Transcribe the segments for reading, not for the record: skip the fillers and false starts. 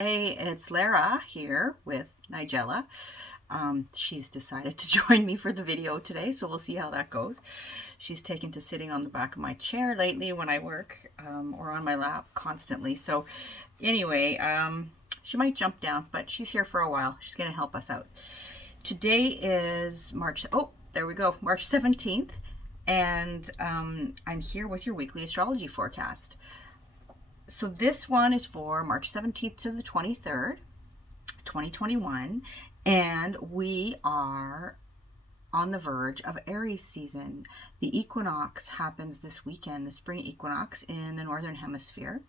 Hey, it's Lara here with Nigella. She's decided to join me for the video today, so we'll see how that goes. She's taken to sitting on the back of my chair lately when I work, or on my lap constantly. So anyway, she might jump down, but she's here for a while. She's going to help us out. Today is there we go, March 17th, and I'm here with your weekly astrology forecast. So this one is for March 17th to the 23rd, 2021, and we are on the verge of Aries season. The equinox happens this weekend, the spring equinox in the northern hemisphere.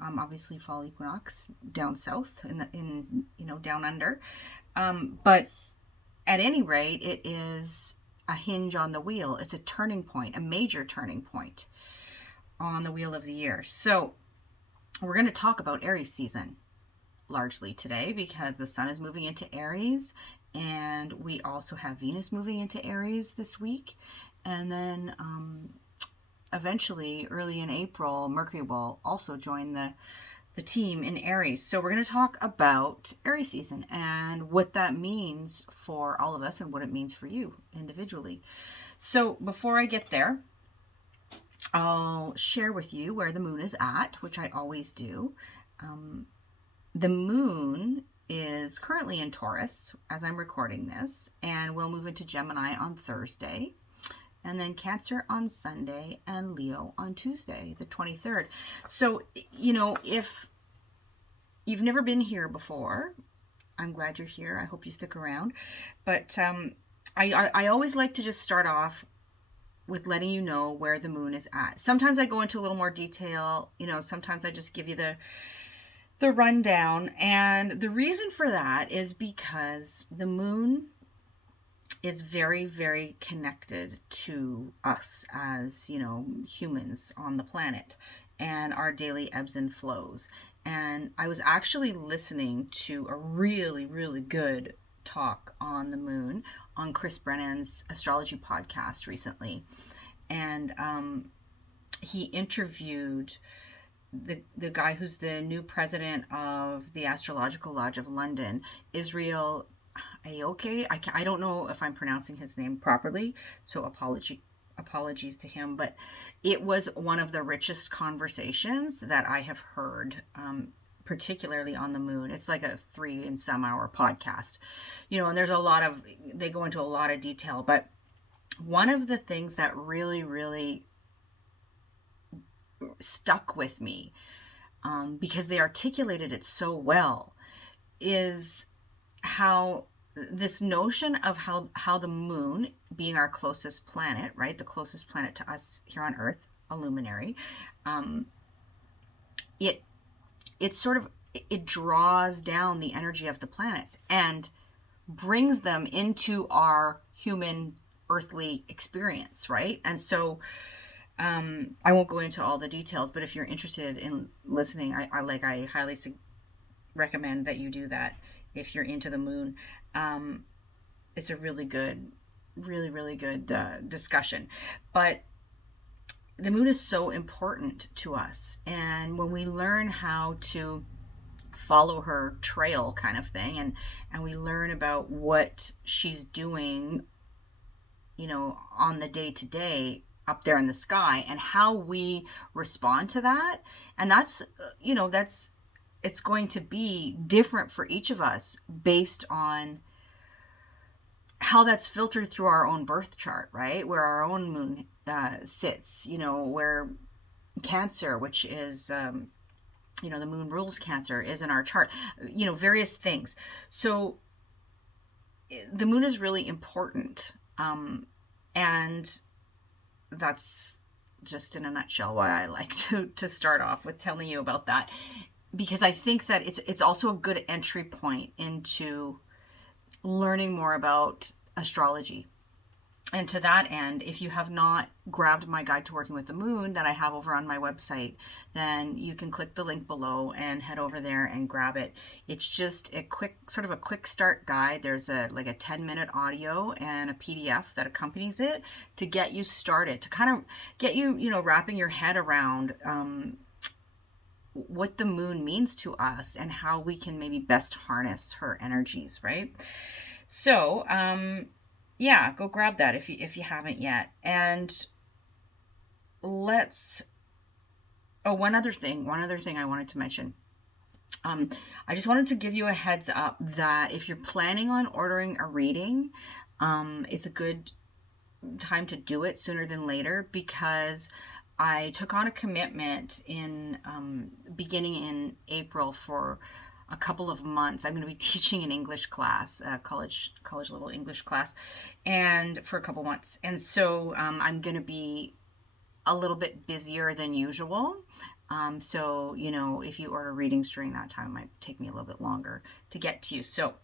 Obviously fall equinox down south in down under. But at any rate, it is a hinge on the wheel. It's a turning point, a major turning point on the wheel of the year. So we're going to talk about Aries season largely today because the sun is moving into Aries, and we also have Venus moving into Aries this week. And then eventually, early in April, Mercury will also join the team in Aries. So we're going to talk about Aries season and what that means for all of us and what it means for you individually. So before I get there, I'll share with you where the moon is at, which I always do. The moon is currently in Taurus as I'm recording this, and we'll move into Gemini on Thursday, and then Cancer on Sunday, and Leo on Tuesday, the 23rd. So, if you've never been here before, I'm glad you're here. I hope you stick around. But I always like to just start off with letting you know where the moon is at. Sometimes I go into a little more detail, sometimes I just give you the rundown. And the reason for that is because the moon is very, very connected to us as, humans on the planet and our daily ebbs and flows. And I was actually listening to a really, really good talk on the moon on Chris Brennan's astrology podcast recently, and he interviewed the guy who's the new president of the Astrological Lodge of London, Israel Aoke. I don't know if I'm pronouncing his name properly, so apologies to him, but it was one of the richest conversations that I have heard, particularly on the moon. It's like a 3 and some hour podcast, and they go into a lot of detail. But one of the things that really, really stuck with me, because they articulated it so well, is how this notion of how the moon, being our closest planet, right, the closest planet to us here on Earth, a luminary, it draws down the energy of the planets and brings them into our human earthly experience, right? And so I won't go into all the details, but if you're interested in listening, I highly recommend that you do that if you're into the moon. It's a really good, really, really good discussion. But the moon is so important to us, and when we learn how to follow her trail kind of thing, and we learn about what she's doing, on the day to day up there in the sky, and how we respond to that, and that's it's going to be different for each of us based on how that's filtered through our own birth chart, right? Where our own moon sits, where Cancer, which is, the moon rules Cancer, is in our chart, various things. So the moon is really important. And that's just in a nutshell why I like to start off with telling you about that, because I think that it's also a good entry point into learning more about astrology. And to that end, if you have not grabbed my guide to working with the moon that I have over on my website, then you can click the link below and head over there and grab it. It's just a quick start guide. There's a 10-minute audio and a PDF that accompanies it to get you started, to kind of get you, wrapping your head around what the moon means to us and how we can maybe best harness her energies, right? So, yeah, go grab that if you haven't yet. And let's one other thing I wanted to mention. I just wanted to give you a heads up that if you're planning on ordering a reading, it's a good time to do it sooner than later, because I took on a commitment in beginning in April for a couple of months. I'm going to be teaching an English class, college level English class, and for a couple months. And so I'm going to be a little bit busier than usual. So, you know, if you order readings during that time, it might take me a little bit longer to get to you. So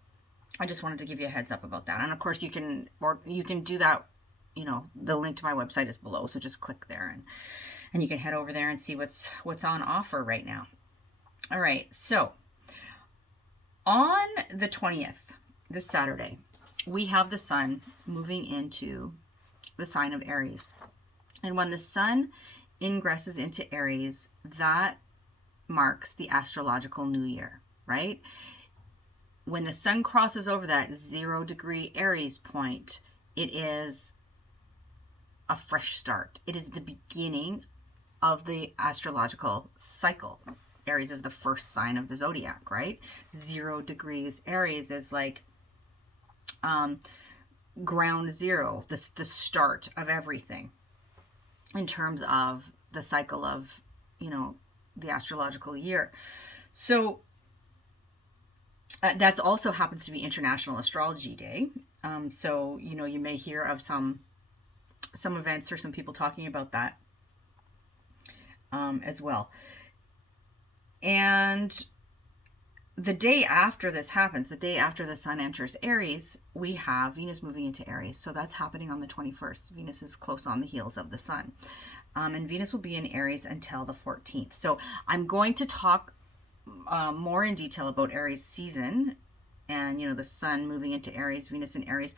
I just wanted to give you a heads up about that. And of course you can do that. You know, the link to my website is below. So just click there and you can head over there and see what's on offer right now. All right. So on the 20th, this Saturday, we have the sun moving into the sign of Aries. And when the sun ingresses into Aries, that marks the astrological new year, right? When the sun crosses over that 0-degree Aries point, it is a fresh start. It is the beginning of the astrological cycle. Aries is the first sign of the zodiac, right? 0 degrees Aries is like ground zero, the start of everything in terms of the cycle of, you know, the astrological year. So that's also happens to be International Astrology Day. So, you know, you may hear of some events or some people talking about that as well. And the day after this happens, the day after the sun enters Aries, we have Venus moving into Aries. So that's happening on the 21st. Venus is close on the heels of the sun. And Venus will be in Aries until the 14th. So I'm going to talk more in detail about Aries season and, you know, the sun moving into Aries, Venus in Aries.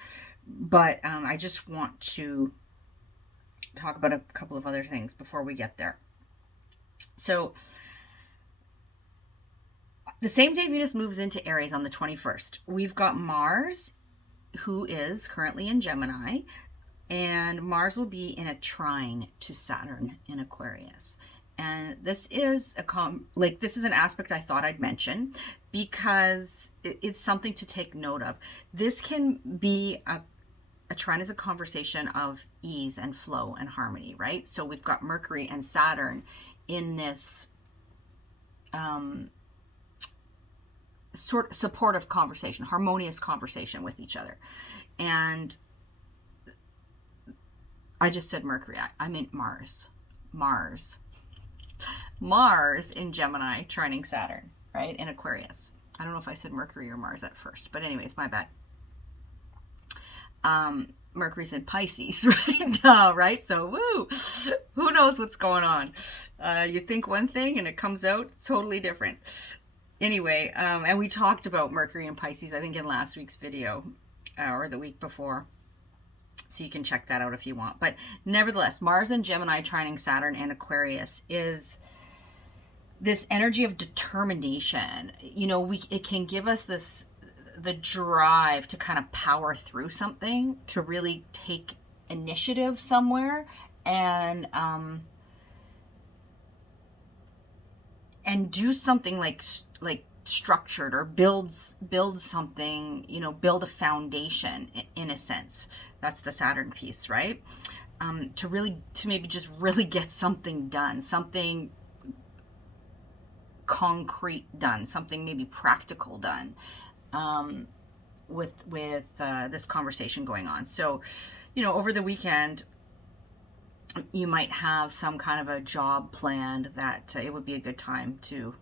But I just want to talk about a couple of other things before we get there. So the same day Venus moves into Aries on the 21st, we've got Mars, who is currently in Gemini, and Mars will be in a trine to Saturn in Aquarius. And this is this is an aspect I thought I'd mention because it's something to take note of. This can be a trine is a conversation of ease and flow and harmony, right? So we've got Mercury and Saturn in this sort of supportive conversation, harmonious conversation with each other. And I just said Mercury. I meant Mars. Mars in Gemini trining Saturn, right? In Aquarius. I don't know if I said Mercury or Mars at first, but anyways, my bad. Mercury's in Pisces right now, right? So, who knows what's going on? You think one thing and it comes out totally different. Anyway, and we talked about Mercury and Pisces, I think in last week's video or the week before. So you can check that out if you want. But nevertheless, Mars and Gemini trining Saturn and Aquarius is this energy of determination. You know, it can give us the drive to kind of power through something, to really take initiative somewhere and do something like structured, or build something, you know, build a foundation in a sense. That's the Saturn piece, right? To maybe just really get something done, something concrete done, something maybe practical done, with this conversation going on. So, you know, over the weekend, you might have some kind of a job planned that it would be a good time to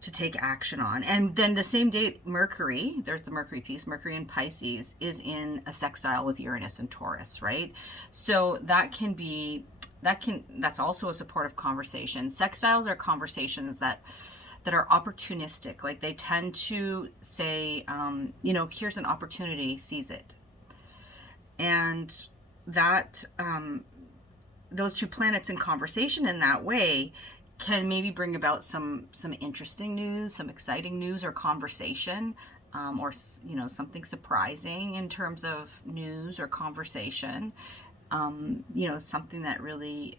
take action on. And then the same day, Mercury, there's the Mercury piece, Mercury in Pisces is in a sextile with Uranus and Taurus, right? So that's also a supportive conversation. Sextiles are conversations that are opportunistic. Like they tend to say, you know, here's an opportunity, seize it. And that, those two planets in conversation in that way can maybe bring about some interesting news, some exciting news or conversation, or something surprising in terms of news or conversation. Something that really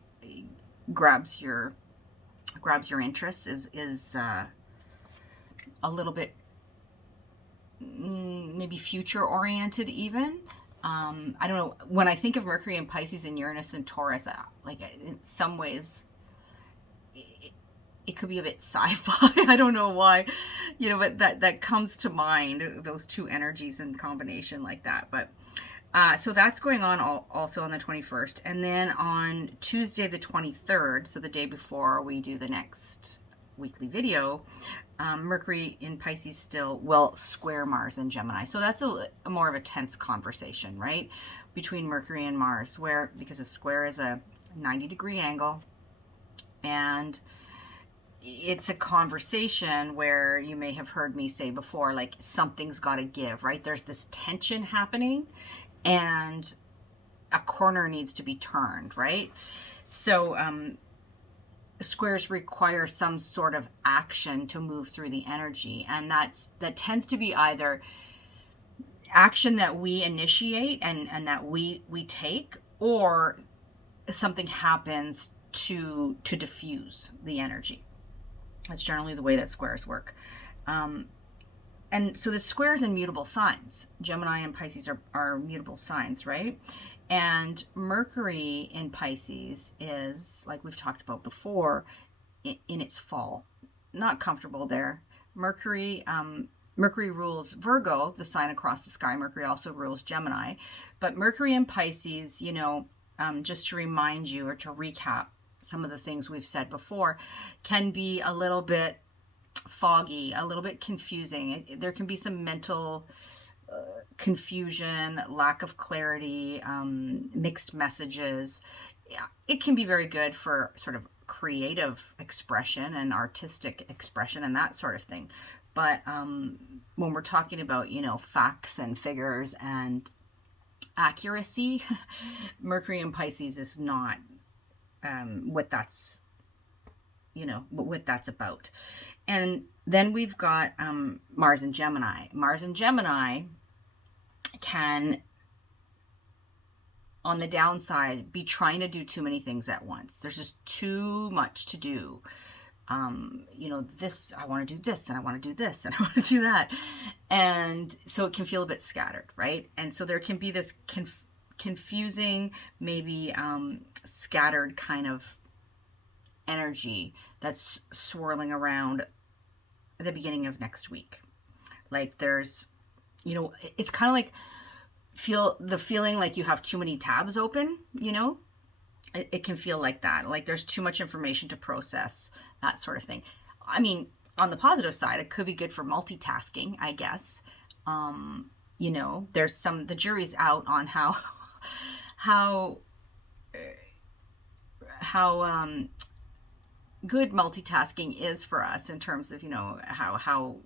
grabs your interest is a little bit maybe future oriented even. I don't know, when I think of Mercury and Pisces and Uranus and Taurus, like in some ways it could be a bit sci-fi. I don't know why, but that comes to mind, those two energies in combination like that. But so that's going on also on the 21st. And then on Tuesday the 23rd, so the day before we do the next weekly video, Mercury in Pisces still will square Mars in Gemini. So that's a more of a tense conversation, right? Between Mercury and Mars, because a square is a 90-degree angle, and it's a conversation where you may have heard me say before, like something's got to give, right? There's this tension happening and a corner needs to be turned, right? So squares require some sort of action to move through the energy, and that tends to be either action that we initiate and that we take, or something happens to diffuse the energy. That's generally the way that squares work. And so the squares in mutable signs. Gemini and Pisces are mutable signs, right? And Mercury in Pisces is, like we've talked about before, in its fall. Not comfortable there. Mercury rules Virgo, the sign across the sky. Mercury also rules Gemini. But Mercury in Pisces, just to remind you or to recap some of the things we've said before, can be a little bit foggy, a little bit confusing. There can be some mental confusion, lack of clarity, mixed messages. It can be very good for sort of creative expression and artistic expression and that sort of thing. But when we're talking about, facts and figures and accuracy, Mercury in Pisces is not what that's about. And then we've got Mars and Gemini. Mars and Gemini can, on the downside, be trying to do too many things at once. There's just too much to do. This, I want to do this, and I want to do this, and I want to do that. And so it can feel a bit scattered, right? And so there can be this confusing, maybe scattered kind of energy that's swirling around at the beginning of next week. Like there's, it's kind of like feeling like you have too many tabs open, it can feel like that. Like there's too much information to process, that sort of thing. I mean, on the positive side, it could be good for multitasking, I guess. There's the jury's out on how good multitasking is for us in terms of, how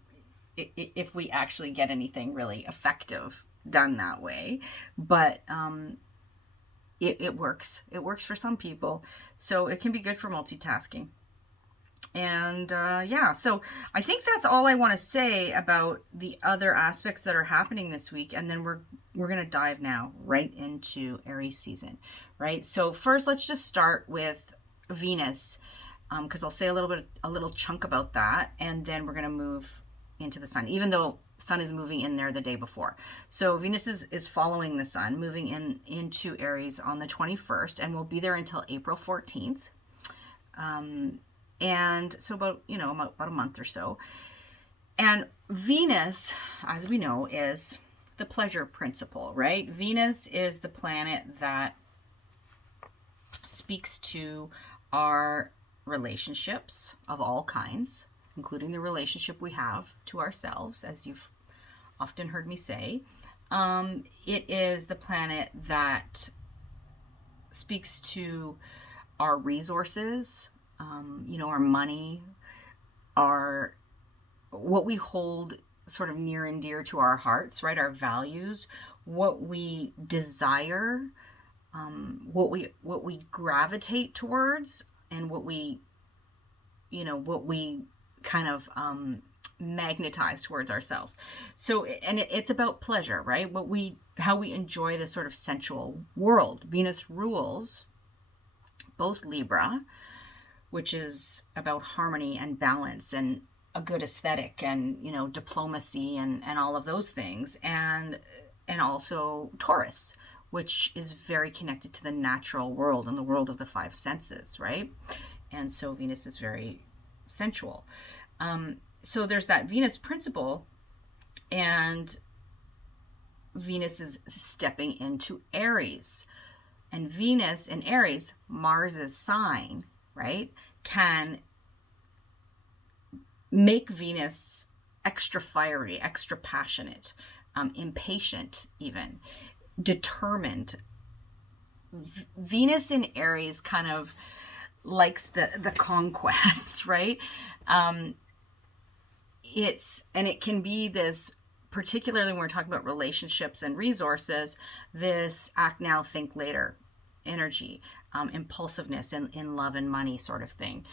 if we actually get anything really effective done that way. But it works. It works for some people. So it can be good for multitasking. And so I think that's all I want to say about the other aspects that are happening this week. And then we're going to dive now right into Aries season, right? So first, let's just start with Venus, because I'll say a little chunk about that, and then we're going to move into the sun, even though sun is moving in there the day before. So Venus is following the sun, moving into Aries on the 21st, and will be there until April 14th. And so about a month or so. And Venus, as we know, is the pleasure principle, right? Venus is the planet that speaks to our relationships of all kinds, including the relationship we have to ourselves, as you've often heard me say. It is the planet that speaks to our resources, our money, what we hold sort of near and dear to our hearts, right? Our values, what we desire, what we gravitate towards, and what we what we kind of magnetize towards ourselves. So, and it's about pleasure, right? How we enjoy the sort of sensual world. Venus rules both Libra, which is about harmony and balance and a good aesthetic and, diplomacy and all of those things. And also Taurus, which is very connected to the natural world and the world of the five senses, right? And so Venus is very sensual. So there's that Venus principle, and Venus is stepping into Aries. And Venus in Aries, Mars's sign, right, can make Venus extra fiery, extra passionate, impatient even, determined. Venus in Aries kind of likes the conquest, right? It can be this, particularly when we're talking about relationships and resources, this act now, think later energy, impulsiveness in love and money sort of thing.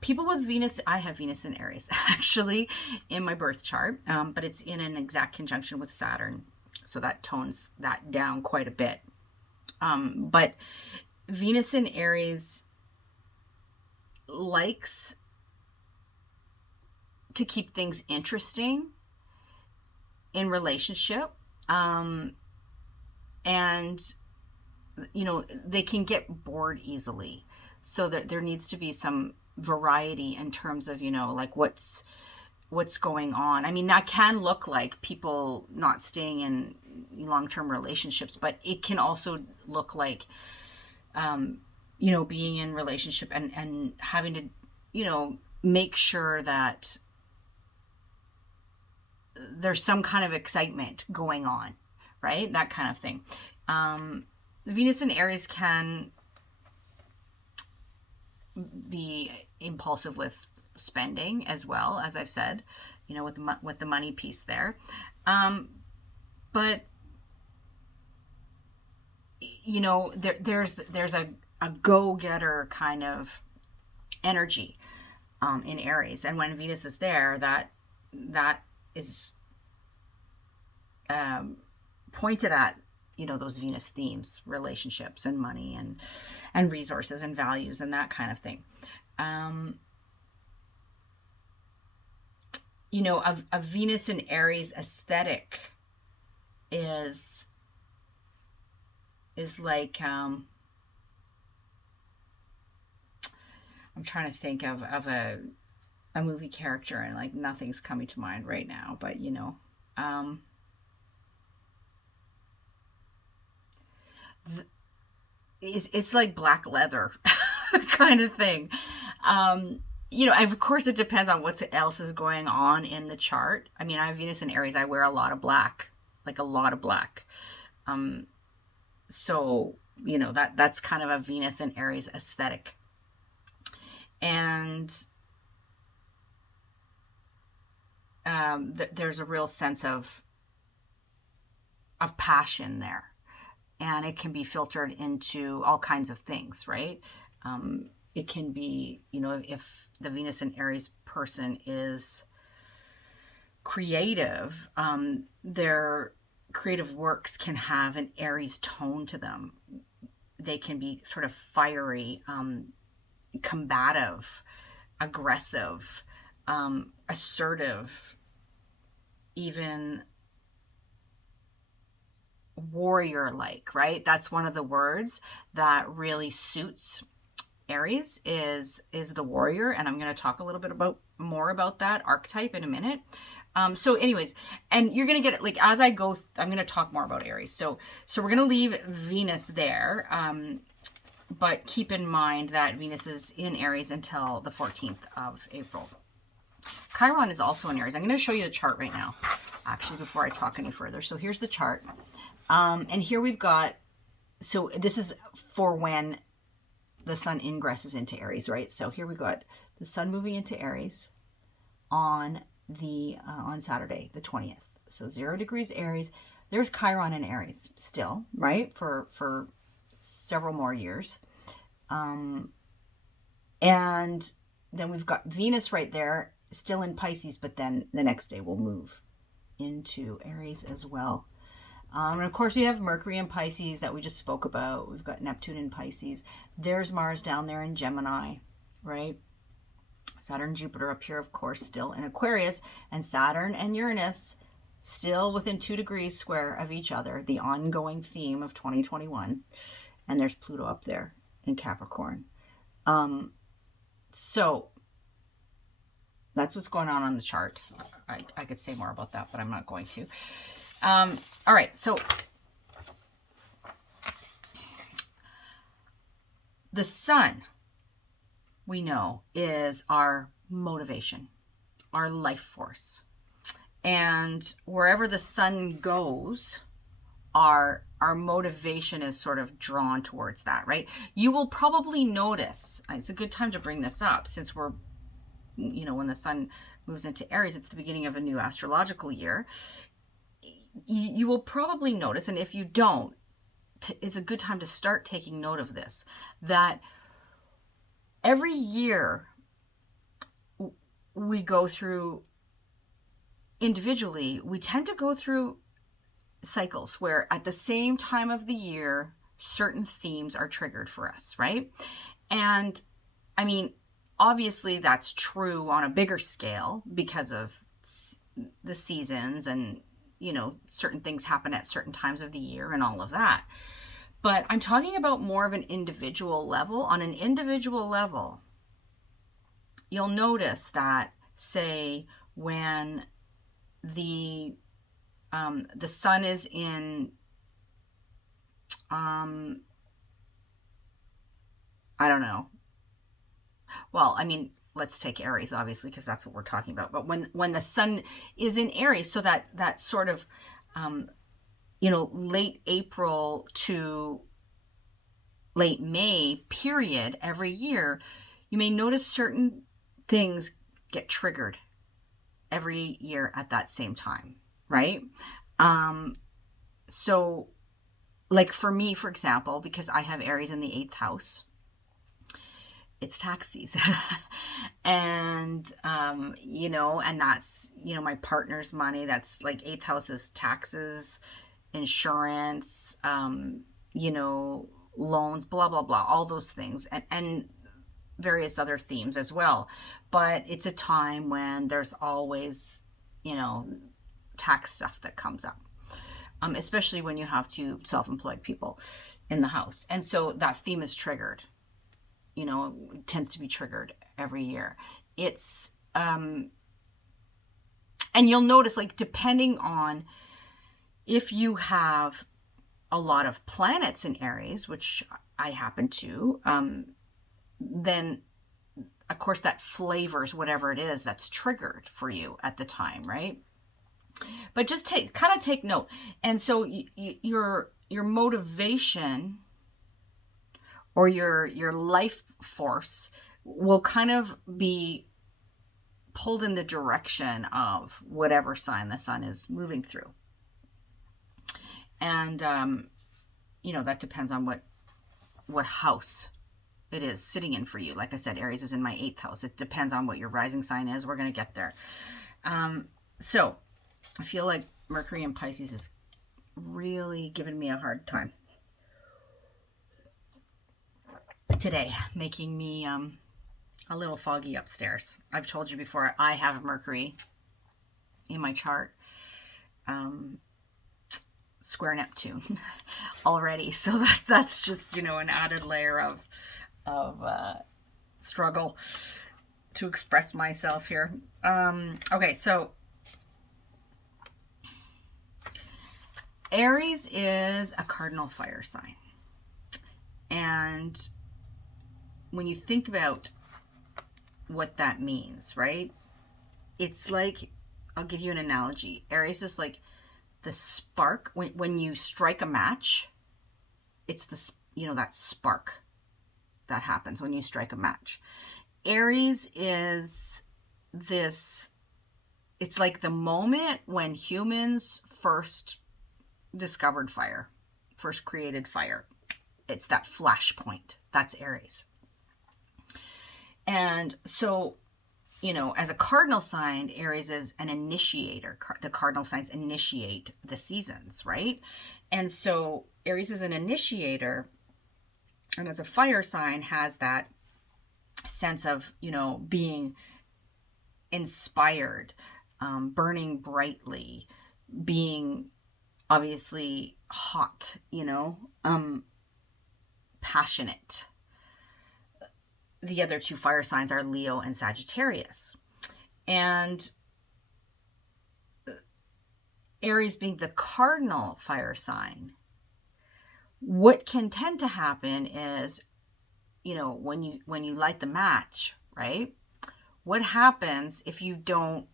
People with Venus, I have Venus in Aries actually in my birth chart, but it's in an exact conjunction with Saturn. So that tones that down quite a bit. But Venus in Aries likes to keep things interesting in relationship. And, they can get bored easily. So there needs to be some variety in terms of, like what's going on. I mean, that can look like people not staying in long-term relationships, but it can also look like, being in relationship and having to, make sure that there's some kind of excitement going on, right? That kind of thing. Venus in Aries can be impulsive with spending as well, as I've said, with the money piece there. But there's a go-getter kind of energy in Aries, and when Venus is there, that is pointed at those Venus themes, relationships and money and resources and values and that kind of thing. A Venus in Aries aesthetic is like, I'm trying to think of a movie character, and like nothing's coming to mind right now, but it's like black leather kind of thing. Of course it depends on what else is going on in the chart. I mean, I have Venus in Aries. I wear a lot of black, like a lot of black. So, that's kind of a Venus in Aries aesthetic. And there's a real sense of passion there. And it can be filtered into all kinds of things, right? It can be, if the Venus in Aries person is creative, their creative works can have an Aries tone to them. They can be sort of fiery, combative, aggressive, assertive, even warrior-like, right? That's one of the words that really suits Aries is the warrior, and I'm going to talk a little bit more about that archetype in a minute. So anyways, and you're going to get it, like, as I go, I'm going to talk more about Aries. So we're going to leave Venus there, but keep in mind that Venus is in Aries until the 14th of April. Chiron is also in Aries. I'm going to show you the chart right now, actually, before I talk any further. So here's the chart. And here we've got, so this is for when the sun ingresses into Aries, right? So here we got the sun moving into Aries on Saturday, the 20th. So 0 degrees Aries. There's Chiron in Aries still, right? For several more years. And then we've got Venus right there, still in Pisces, but then the next day we'll move into Aries as well. And of course, we have Mercury in Pisces that we just spoke about. We've got Neptune in Pisces. There's Mars down there in Gemini, right? Saturn, Jupiter up here, of course, still in Aquarius. And Saturn and Uranus still within 2 degrees square of each other, the ongoing theme of 2021. And there's Pluto up there in Capricorn. So that's what's going on the chart. I could say more about that, but I'm not going to. All right, so the sun, we know, is our motivation, our life force. And wherever the sun goes, our motivation is sort of drawn towards that, right? You will probably notice, it's a good time to bring this up since we're, when the sun moves into Aries, it's the beginning of a new astrological year. You will probably notice, and if you don't, it's a good time to start taking note of this, that every year we go through individually, we tend to go through cycles where at the same time of the year, certain themes are triggered for us, right? And I mean, obviously that's true on a bigger scale because of the seasons and, certain things happen at certain times of the year and all of that. But I'm talking about more of an individual level. On an individual level, you'll notice that, say, when the sun is in, I don't know. Well, I mean, let's take Aries, obviously, because that's what we're talking about. But when the sun is in Aries, so that sort of, late April to late May period every year, you may notice certain things get triggered every year at that same time, right? So like for me, for example, because I have Aries in the 8th house, it's tax season. And, and that's, my partner's money. That's like 8th house is taxes, insurance, loans, blah, blah, blah, all those things. And various other themes as well. But it's a time when there's always, tax stuff that comes up. Especially when you have two self-employed people in the house. And so that theme is triggered. It tends to be triggered every year. It's, and you'll notice, like, depending on if you have a lot of planets in Aries, which I happen to, then of course that flavors whatever it is that's triggered for you at the time, right? But just take note. And so your motivation or your life force will kind of be pulled in the direction of whatever sign the sun is moving through. And, that depends on what house it is sitting in for you. Like I said, Aries is in my 8th house. It depends on what your rising sign is. We're going to get there. So I feel like Mercury in Pisces is really giving me a hard time today, making me a little foggy upstairs. I've told you before, I have Mercury in my chart, square Neptune already. So that's just, an added layer of struggle to express myself here. Okay, so Aries is a cardinal fire sign. And when you think about what that means, right? It's like, I'll give you an analogy. Aries is like the spark. When you strike a match, it's that spark that happens when you strike a match. Aries is it's like the moment when humans first discovered fire, first created fire. It's that flashpoint. That's Aries. And so, as a cardinal sign, Aries is an initiator. The cardinal signs initiate the seasons, right? And so Aries is an initiator, and as a fire sign has that sense of, being inspired, burning brightly, being obviously hot, passionate. The other two fire signs are Leo and Sagittarius. And Aries being the cardinal fire sign, what can tend to happen is, when you light the match, right? What happens if you don't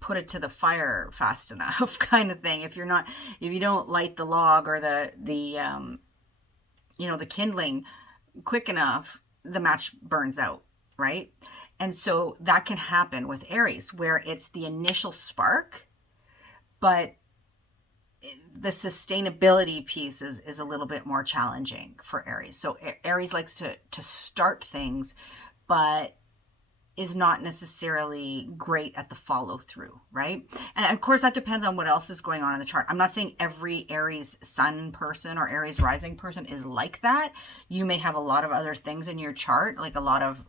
put it to the fire fast enough, kind of thing? If you don't light the log or the kindling quick enough, the match burns out, right? And so that can happen with Aries, where it's the initial spark, but the sustainability piece is a little bit more challenging for Aries. So Aries likes to start things, but is not necessarily great at the follow through, right? And of course, that depends on what else is going on in the chart. I'm not saying every Aries sun person or Aries rising person is like that. You may have a lot of other things in your chart, like a lot of,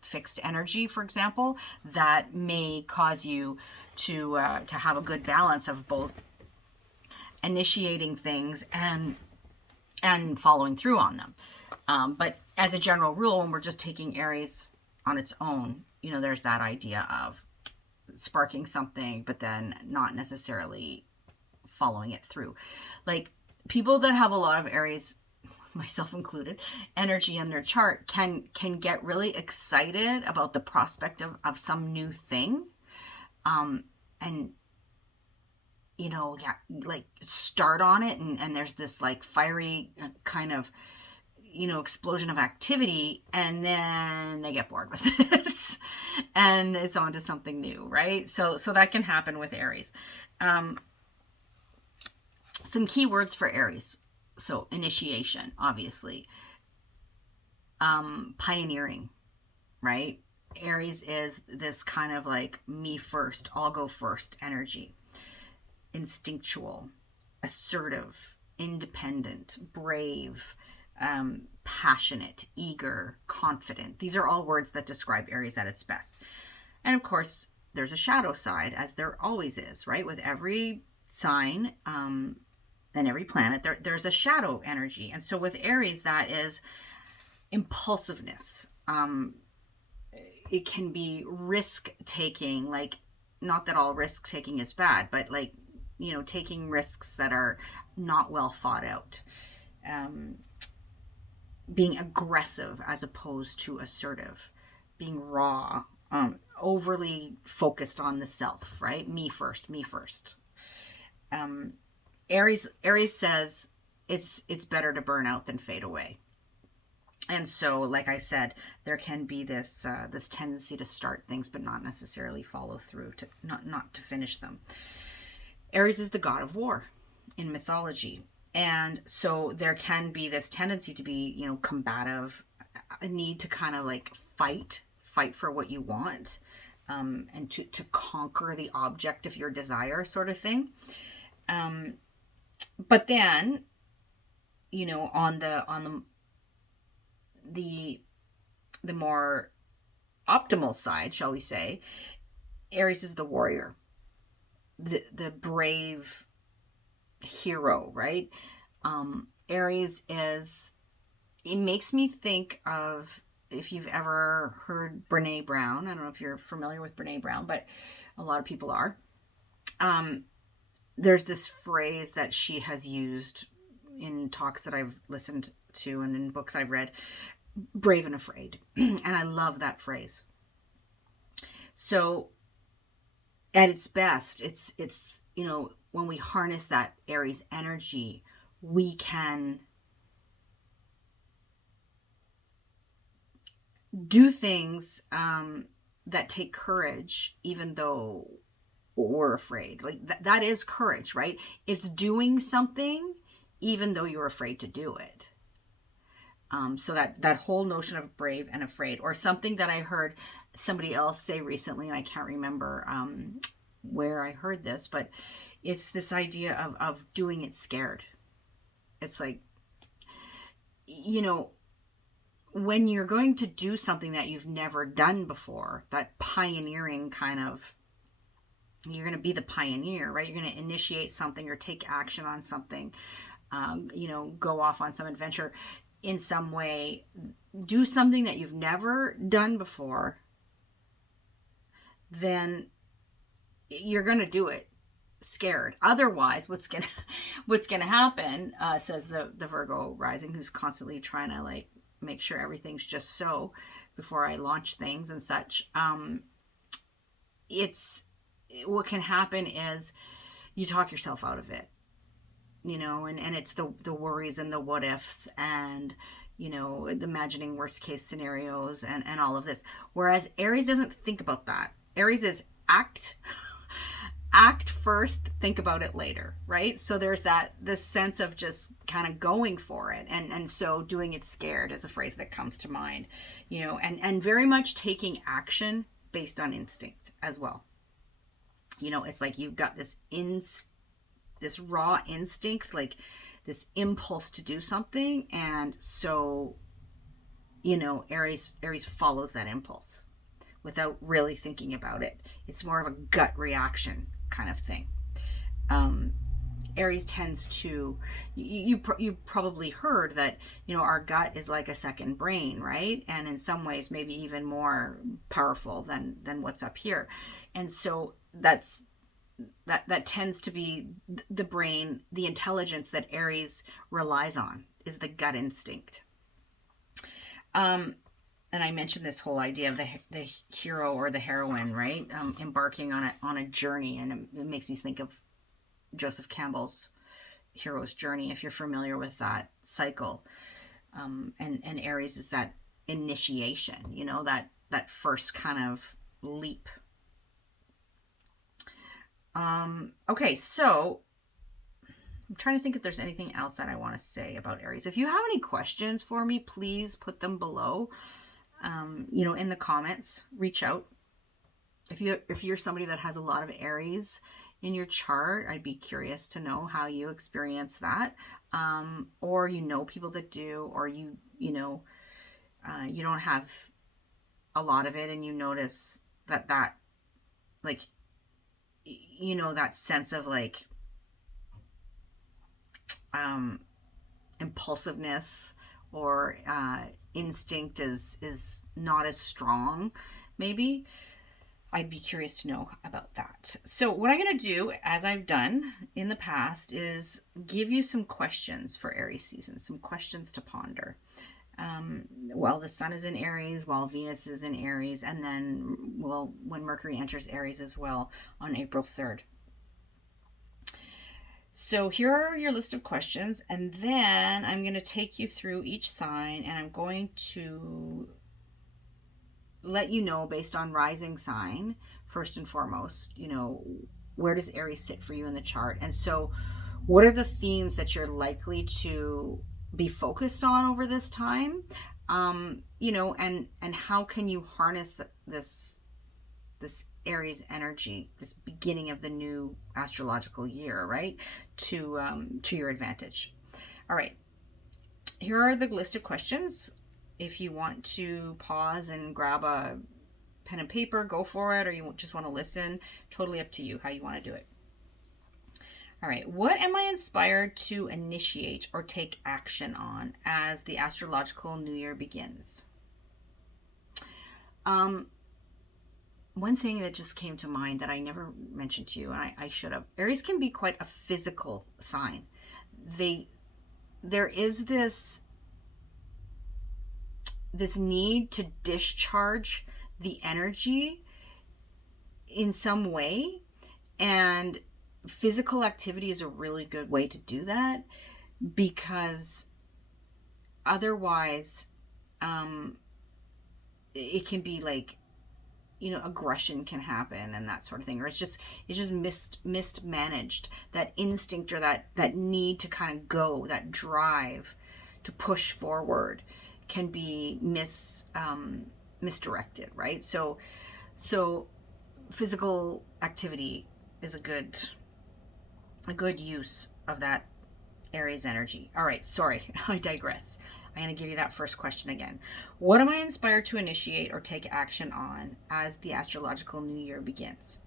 fixed energy, for example, that may cause you to have a good balance of both initiating things and following through on them. But as a general rule, when we're just taking Aries on its own, there's that idea of sparking something, but then not necessarily following it through. Like people that have a lot of Aries, myself included, energy in their chart can get really excited about the prospect of some new thing. And like start on it, and there's this like fiery kind of explosion of activity, and then they get bored with it and it's on to something new, right? So that can happen with Aries. Some key words for Aries. So initiation, obviously. Pioneering, right? Aries is this kind of like me first, I'll go first energy. Instinctual, assertive, independent, brave, passionate, eager, confident. These are all words that describe Aries at its best. And of course, there's a shadow side, as there always is, right? With every sign and every planet, there's a shadow energy. And so with Aries, that is impulsiveness. It can be risk-taking, like, not that all risk-taking is bad, but like, taking risks that are not well thought out. Being aggressive as opposed to assertive, being raw, overly focused on the self, right? Me first. Aries says it's better to burn out than fade away. And so, like I said, there can be this tendency to start things but not necessarily follow through, to not to finish them. Aries is the god of war in mythology. And so there can be this tendency to be, combative, a need to kind of like fight for what you want, and to conquer the object of your desire, sort of thing. But then, on the more optimal side, shall we say, Aries is the warrior, the brave hero, right? Aries it makes me think of, if you've ever heard Brené Brown. I don't know if you're familiar with Brené Brown, but a lot of people are. There's this phrase that she has used in talks that I've listened to and in books I've read, brave and afraid. And I love that phrase. So at its best, it's when we harness that Aries energy, we can do things that take courage, even though we're afraid. Like that is courage, right? It's doing something even though you're afraid to do it. So that whole notion of brave and afraid, or something that I heard somebody else say recently, and I can't remember where I heard this, but it's this idea of doing it scared. It's like, you know, when you're going to do something that you've never done before, that pioneering kind of, you're going to be the pioneer, right? You're going to initiate something or take action on something, go off on some adventure in some way, do something that you've never done before, then you're going to do it scared. Otherwise, what's gonna happen, says the Virgo rising, who's constantly trying to like make sure everything's just so before I launch things and such. It's what can happen is you talk yourself out of it, and it's the worries and the what ifs and the imagining worst case scenarios and all of this. Whereas Aries doesn't think about that. Aries is act first, think about it later, right? So there's this sense of just kind of going for it, and so doing it scared is a phrase that comes to mind, and very much taking action based on instinct as well. It's like you've got this raw instinct, like this impulse to do something, and so Aries follows that impulse without really thinking about it. It's more of a gut reaction kind of thing. Aries tends to, you probably heard that, our gut is like a second brain, right? And in some ways, maybe even more powerful than what's up here. And so that tends to be the brain, the intelligence that Aries relies on is the gut instinct. And I mentioned this whole idea of the hero or the heroine, right? Embarking on a journey, and it makes me think of Joseph Campbell's hero's journey, if you're familiar with that cycle. And Aries is that initiation, that first kind of leap. Okay, so I'm trying to think if there's anything else that I want to say about Aries. If you have any questions for me, please put them below. In the comments, reach out. If you're somebody that has a lot of Aries in your chart, I'd be curious to know how you experience that. Or people that do, or you don't have a lot of it, and you notice that like, that sense of like impulsiveness or instinct is not as strong, maybe. I'd be curious to know about that. So what I'm going to do, as I've done in the past, is give you some questions for Aries season, some questions to ponder. While the sun is in Aries, while Venus is in Aries, and then, when Mercury enters Aries as well on April 3rd. So here are your list of questions, and then I'm going to take you through each sign, and I'm going to let you know, based on rising sign, first and foremost, where does Aries sit for you in the chart? And so what are the themes that you're likely to be focused on over this time? And how can you harness this Aries energy, this beginning of the new astrological year, right, to your advantage. All right, here are the list of questions. If you want to pause and grab a pen and paper, go for it, or you just want to listen, totally up to you how you want to do it. All right, what am I inspired to initiate or take action on as the astrological new year begins? One thing that just came to mind that I never mentioned to you, and I should have. Aries can be quite a physical sign. There is this need to discharge the energy in some way, and physical activity is a really good way to do that, because otherwise it can be like, aggression can happen and that sort of thing, or it's just mismanaged, that instinct or that need to kind of go, that drive to push forward. can be misdirected, right? So physical activity is a good use of that Aries energy. All right, sorry, I digress. I'm going to give you that first question again. What am I inspired to initiate or take action on as the astrological new year begins?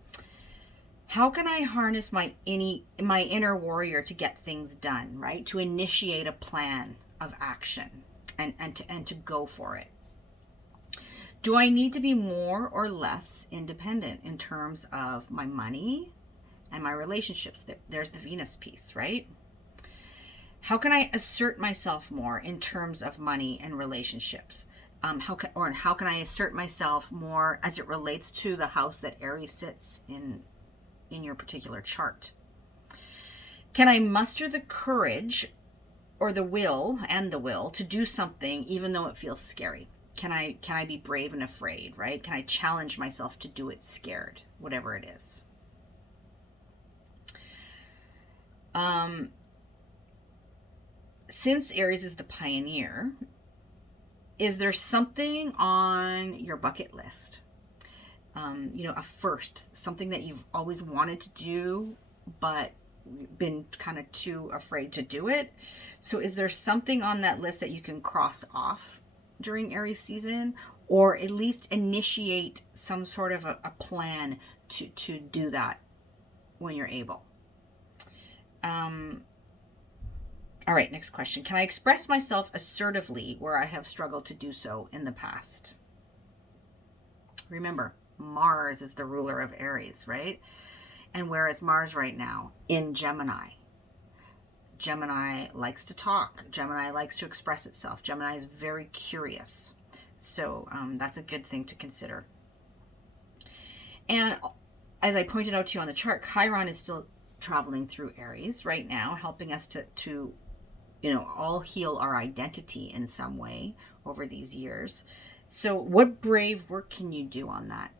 How can I harness my inner warrior to get things done, right? To initiate a plan of action and to go for it. Do I need to be more or less independent in terms of my money and my relationships? There's the Venus piece, right? How can I assert myself more in terms of money and relationships? How can I assert myself more as it relates to the house that Aries sits in your particular chart? Can I muster the courage or the will to do something even though it feels scary? Can I be brave and afraid, right? Can I challenge myself to do it scared, whatever it is? Since Aries is the pioneer, is there something on your bucket list? A first, something that you've always wanted to do, but been kind of too afraid to do it. So is there something on that list that you can cross off during Aries season, or at least initiate some sort of a plan to do that when you're able? All right, next question. Can I express myself assertively where I have struggled to do so in the past? Remember, Mars is the ruler of Aries, right? And where is Mars right now? In Gemini. Gemini likes to talk. Gemini likes to express itself. Gemini is very curious. So that's a good thing to consider. And as I pointed out to you on the chart, Chiron is still traveling through Aries right now, helping us to all heal our identity in some way over these years. So what brave work can you do on that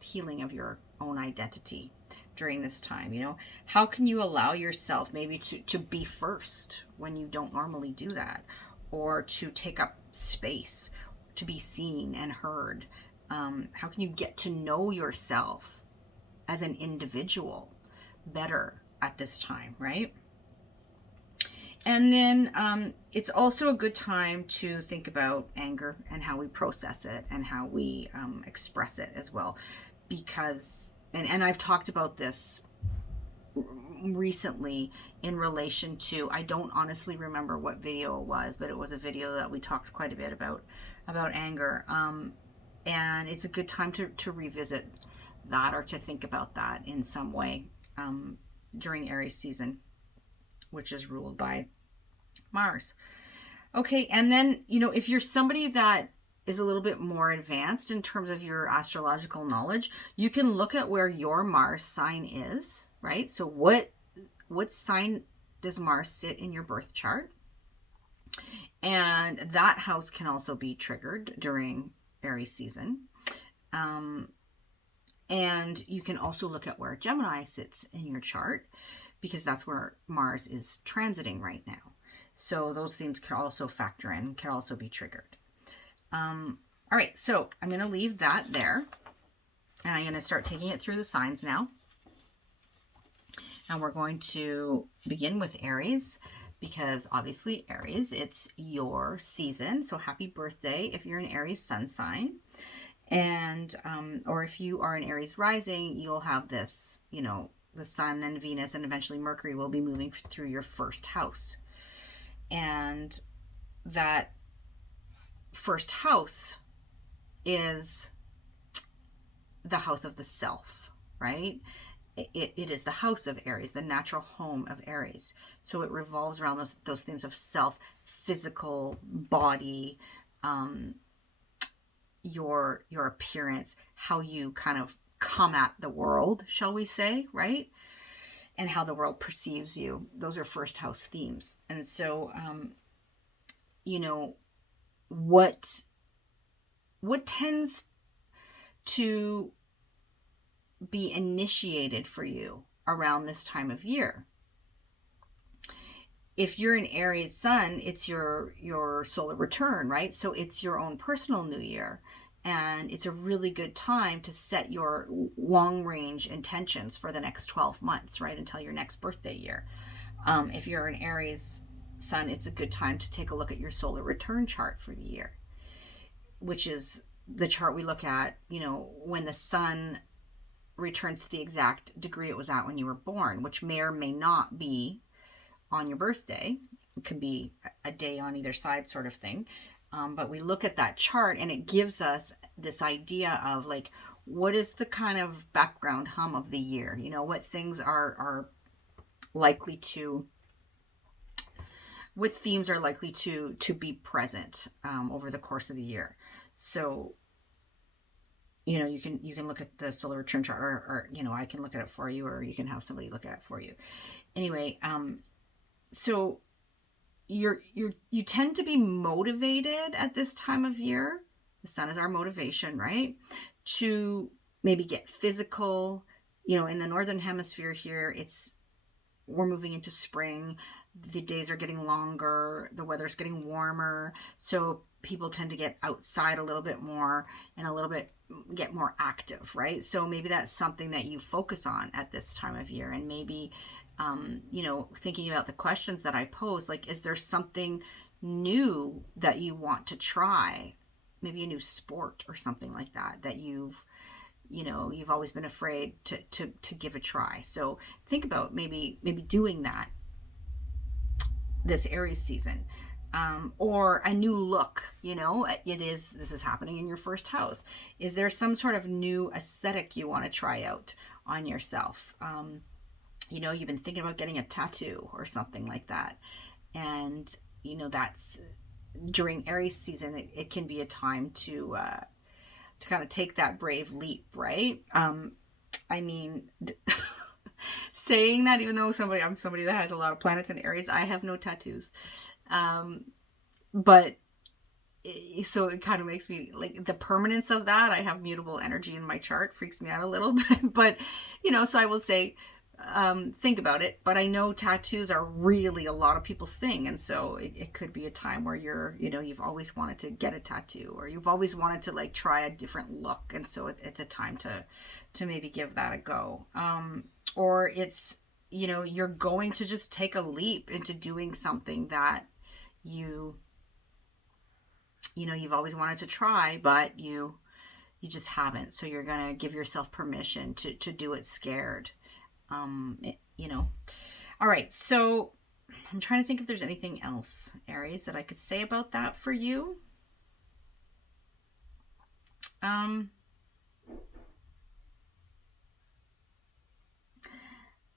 healing of your own identity during this time? How can you allow yourself maybe to be first when you don't normally do that, or to take up space, to be seen and heard? How can you get to know yourself as an individual better at this time, right? And then it's also a good time to think about anger and how we process it and how we express it as well. Because, and I've talked about this recently in relation to, I don't honestly remember what video it was, but it was a video that we talked quite a bit about anger. And it's a good time to revisit that, or to think about that in some way during Aries season, which is ruled by Mars. Okay, and then, if you're somebody that is a little bit more advanced in terms of your astrological knowledge, you can look at where your Mars sign is, right? So what sign does Mars sit in your birth chart? And that house can also be triggered during Aries season. And you can also look at where Gemini sits in your chart, because that's where Mars is transiting right now. So those themes can also factor in, can also be triggered. All right, so I'm going to leave that there, and I'm going to start taking it through the signs now. And we're going to begin with Aries, because obviously Aries, it's your season. So happy birthday if you're an Aries sun sign. And, or if you are an Aries rising, you'll have this, the Sun and Venus and eventually Mercury will be moving through your first house. And that first house is the house of the self, right? It is the house of Aries, the natural home of Aries. So it revolves around those themes of self, physical, body, your appearance, how you kind of come at the world, shall we say, right? And how the world perceives you. Those are first house themes. And so, what tends to be initiated for you around this time of year? if you're an Aries sun, it's your solar return, right? So it's your own personal new year. And it's a really good time to set your long range intentions for the next 12 months, right? Until your next birthday year. If you're an Aries sun, it's a good time to take a look at your solar return chart for the year, which is the chart we look at, when the sun returns to the exact degree it was at when you were born, which may or may not be on your birthday. It could be a day on either side, sort of thing. But we look at that chart and it gives us this idea of like, what is the kind of background hum of the year? What things are likely to, what themes are likely to be present over the course of the year. So, you can look at the solar return chart, or I can look at it for you, or you can have somebody look at it for you. Anyway, so you tend to be motivated at this time of year. The sun is our motivation, right? To maybe get physical. In the northern hemisphere here, we're moving into spring. The days are getting longer. The weather's getting warmer. So people tend to get outside a little bit more and get more active, right? So maybe that's something that you focus on at this time of year. And maybe thinking about the questions that I pose, like, is there something new that you want to try? Maybe a new sport or something like that you've always been afraid to give a try. So think about maybe doing that this Aries season. Or a new look, this is happening in your first house. Is there some sort of new aesthetic you want to try out on yourself? You've been thinking about getting a tattoo or something like that. And, that's during Aries season, it can be a time to kind of take that brave leap, right? Saying that, even though I'm somebody that has a lot of planets in Aries, I have no tattoos. But so it kind of makes me like the permanence of that. I have mutable energy in my chart, freaks me out a little bit, but so I will say, think about it. But I know tattoos are really a lot of people's thing. And so it could be a time where you've always wanted to get a tattoo, or you've always wanted to like try a different look. And so it's a time to maybe give that a go. Or it's, you're going to just take a leap into doing something that you've always wanted to try, but you just haven't. So you're going to give yourself permission to do it scared. All right. So I'm trying to think if there's anything else, Aries, that I could say about that for you.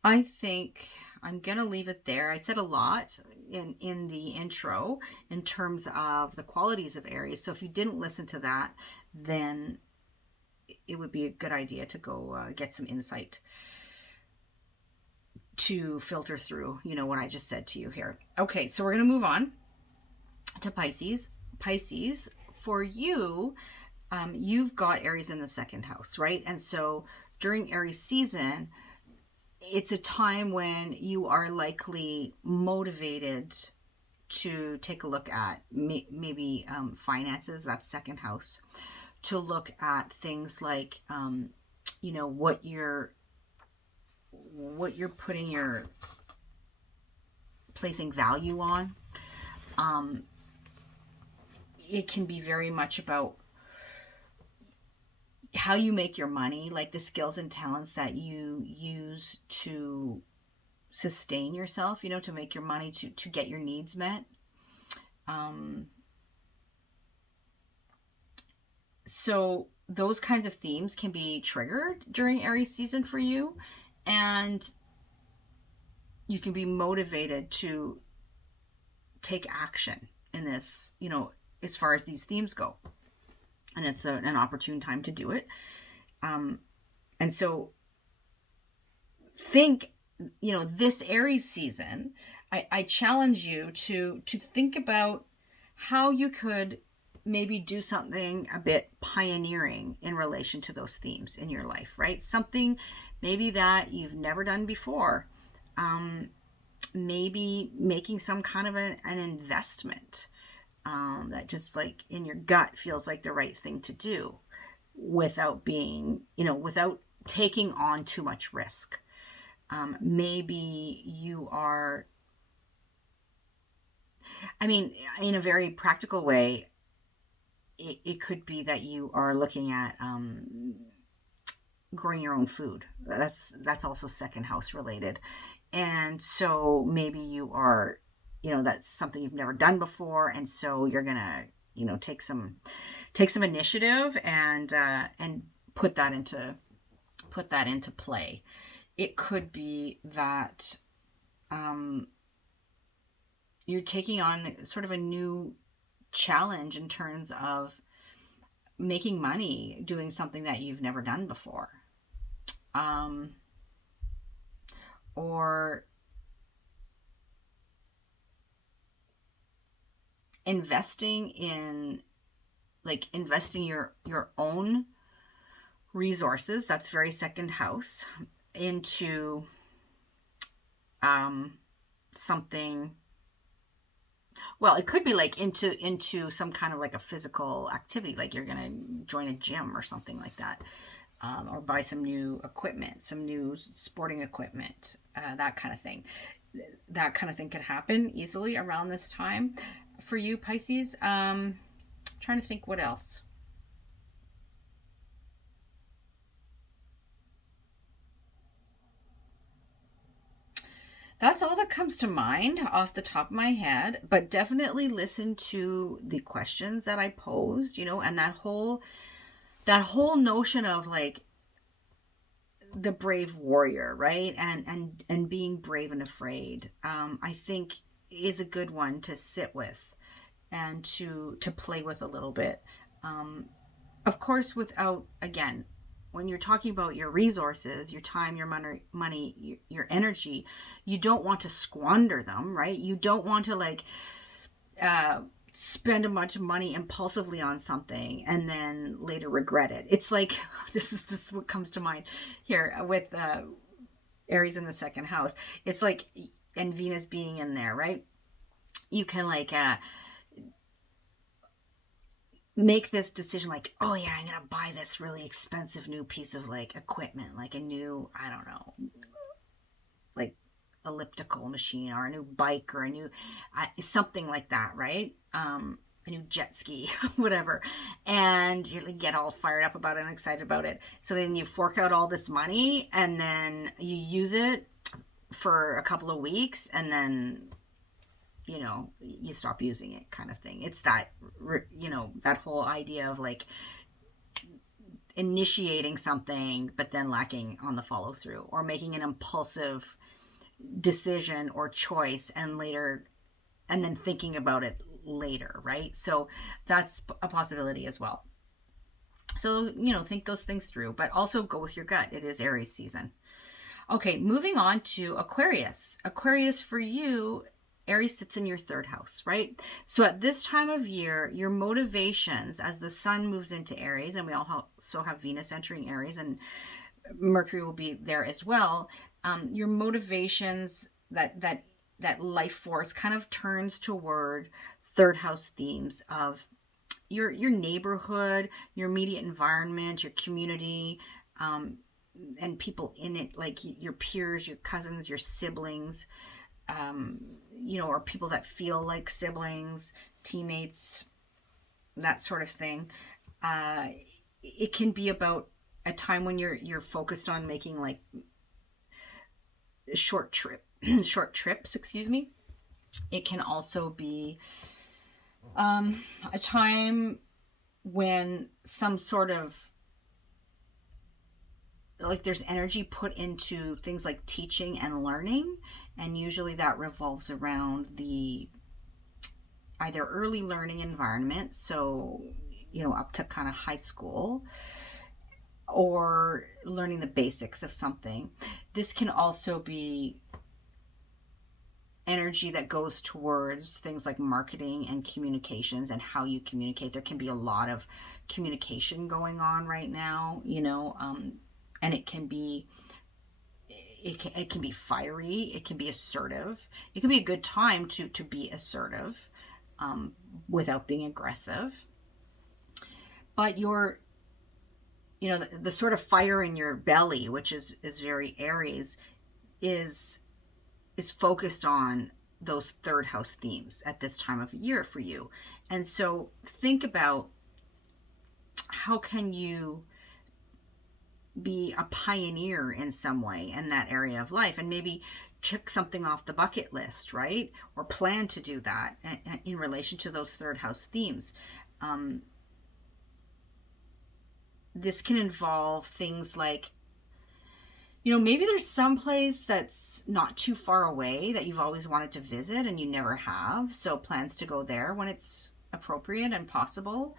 I think I'm going to leave it there. I said a lot in the intro in terms of the qualities of Aries. So if you didn't listen to that, then it would be a good idea to go get some insight to filter through, what I just said to you here. Okay, so we're going to move on to Pisces. Pisces, for you, you've got Aries in the second house, right? And so during Aries season, it's a time when you are likely motivated to take a look at maybe finances, that's second house, to look at things like, what you're placing value on. It can be very much about how you make your money, like the skills and talents that you use to sustain yourself, to make your money, to get your needs met. So those kinds of themes can be triggered during Aries season for you, and you can be motivated to take action in this, as far as these themes go. And it's an opportune time to do it. And so think, this Aries season, I challenge you to think about how you could maybe do something a bit pioneering in relation to those themes in your life, right? Something maybe that you've never done before. maybe making some kind of an investment that just like in your gut feels like the right thing to do without being, without taking on too much risk. Maybe you are, in a very practical way, it could be that you are looking at growing your own food. That's also second house related. And so maybe you are, that's something you've never done before. And so you're going to, take some initiative and put that into play. It could be that you're taking on sort of a new challenge in terms of making money doing something that you've never done before. Or investing your own resources, that's very second house, into something. Well, it could be like into some kind of like a physical activity, like you're gonna join a gym or something like that, or buy some new equipment, some new sporting equipment, that kind of thing. That kind of thing could happen easily around this time for you, Pisces. Trying to think what else. That's all that comes to mind off the top of my head, but definitely listen to the questions that I posed, and that whole notion of like the brave warrior, right? And being brave and afraid, I think is a good one to sit with and to play with a little bit. Of course, without, again, when you're talking about your resources, your time, your money, your energy, you don't want to squander them, right? You don't want to like spend a bunch of money impulsively on something and then later regret it. It's like, this is what comes to mind here with Aries in the second house. It's like, and Venus being in there, right? You can like make this decision like, oh yeah, I'm gonna buy this really expensive new piece of like equipment, like a new, I don't know, like elliptical machine or a new bike or a new something like that, right? A new jet ski, whatever, and you get all fired up about it and excited about it. So then you fork out all this money and then you use it for a couple of weeks and then you stop using it, kind of thing. It's that, that whole idea of like initiating something but then lacking on the follow through, or making an impulsive decision or choice and then thinking about it later, right? So that's a possibility as well. So, think those things through, but also go with your gut. It is Aries season. Okay, moving on to Aquarius. Aquarius, for you, Aries sits in your third house, right? So at this time of year, your motivations, as the sun moves into Aries, and we also have Venus entering Aries, and Mercury will be there as well. Your motivations, that life force kind of turns toward third house themes of your neighborhood, your immediate environment, your community, and people in it, like your peers, your cousins, your siblings, or people that feel like siblings, teammates, that sort of thing. It can be about a time when you're focused on making like short trips, excuse me. It can also be a time when some sort of like there's energy put into things like teaching and learning, and usually that revolves around the either early learning environment, so up to kind of high school, or learning the basics of something. This can also be energy that goes towards things like marketing and communications and how you communicate. There can be a lot of communication going on right now, and it can be it can be fiery, it can be assertive. It can be a good time to be assertive without being aggressive. But the sort of fire in your belly, which is very Aries, is focused on those third house themes at this time of year for you. And so think about how can you be a pioneer in some way in that area of life, and maybe check something off the bucket list, right? Or plan to do that in relation to those third house themes. This can involve things like, maybe there's some place that's not too far away that you've always wanted to visit and you never have. So plans to go there when it's appropriate and possible.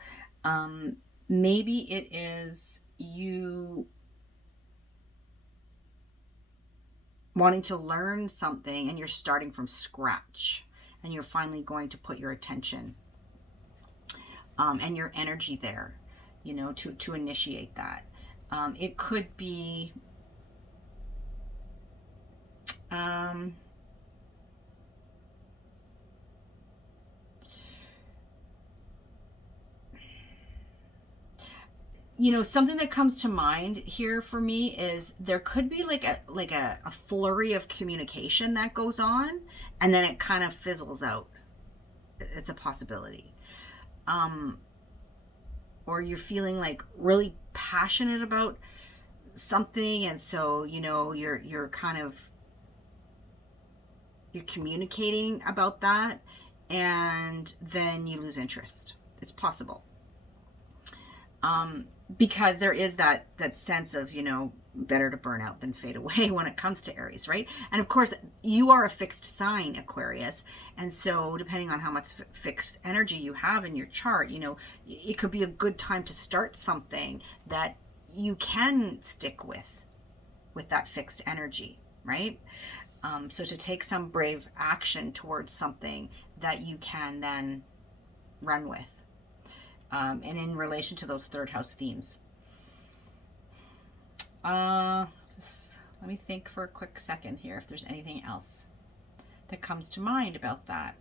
Maybe it is you wanting to learn something and you're starting from scratch and you're finally going to put your attention and your energy there, to initiate that. It could be something that comes to mind here for me is there could be like a flurry of communication that goes on and then it kind of fizzles out. It's a possibility. Or you're feeling like really passionate about something, and so you're communicating about that, and then you lose interest. It's possible. Because there is that sense of, better to burn out than fade away when it comes to Aries, right? And of course, you are a fixed sign, Aquarius. And so depending on how much fixed energy you have in your chart, it could be a good time to start something that you can stick with that fixed energy, right? So to take some brave action towards something that you can then run with. And in relation to those third house themes. Just let me think for a quick second here if there's anything else that comes to mind about that.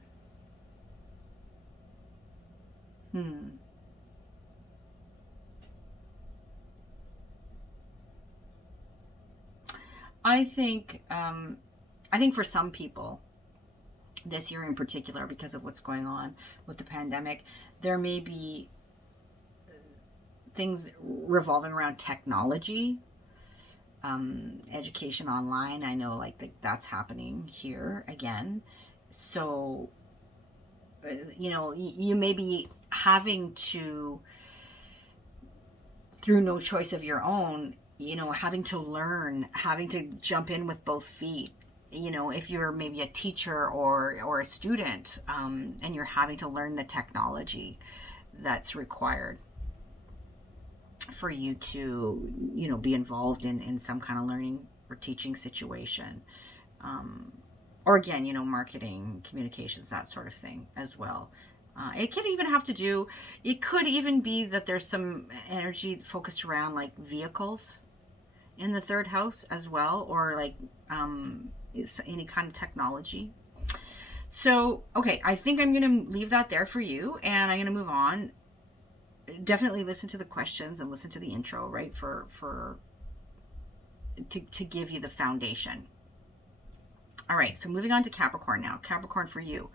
I think for some people, this year in particular, because of what's going on with the pandemic, there may be things revolving around technology, education online. I know that's happening here again. So, you may be having to, through no choice of your own, having to learn, having to jump in with both feet. If you're maybe a teacher or a student, and you're having to learn the technology that's required for you to, be involved in some kind of learning or teaching situation. Or again, marketing, communications, that sort of thing as well. It could even be that there's some energy focused around like vehicles in the third house as well, or like any kind of technology. So, okay, I think I'm going to leave that there for you, and I'm going to move on. Definitely listen to the questions and listen to the intro, right, to give you the foundation. All right, so moving on to Capricorn now. Capricorn, for you,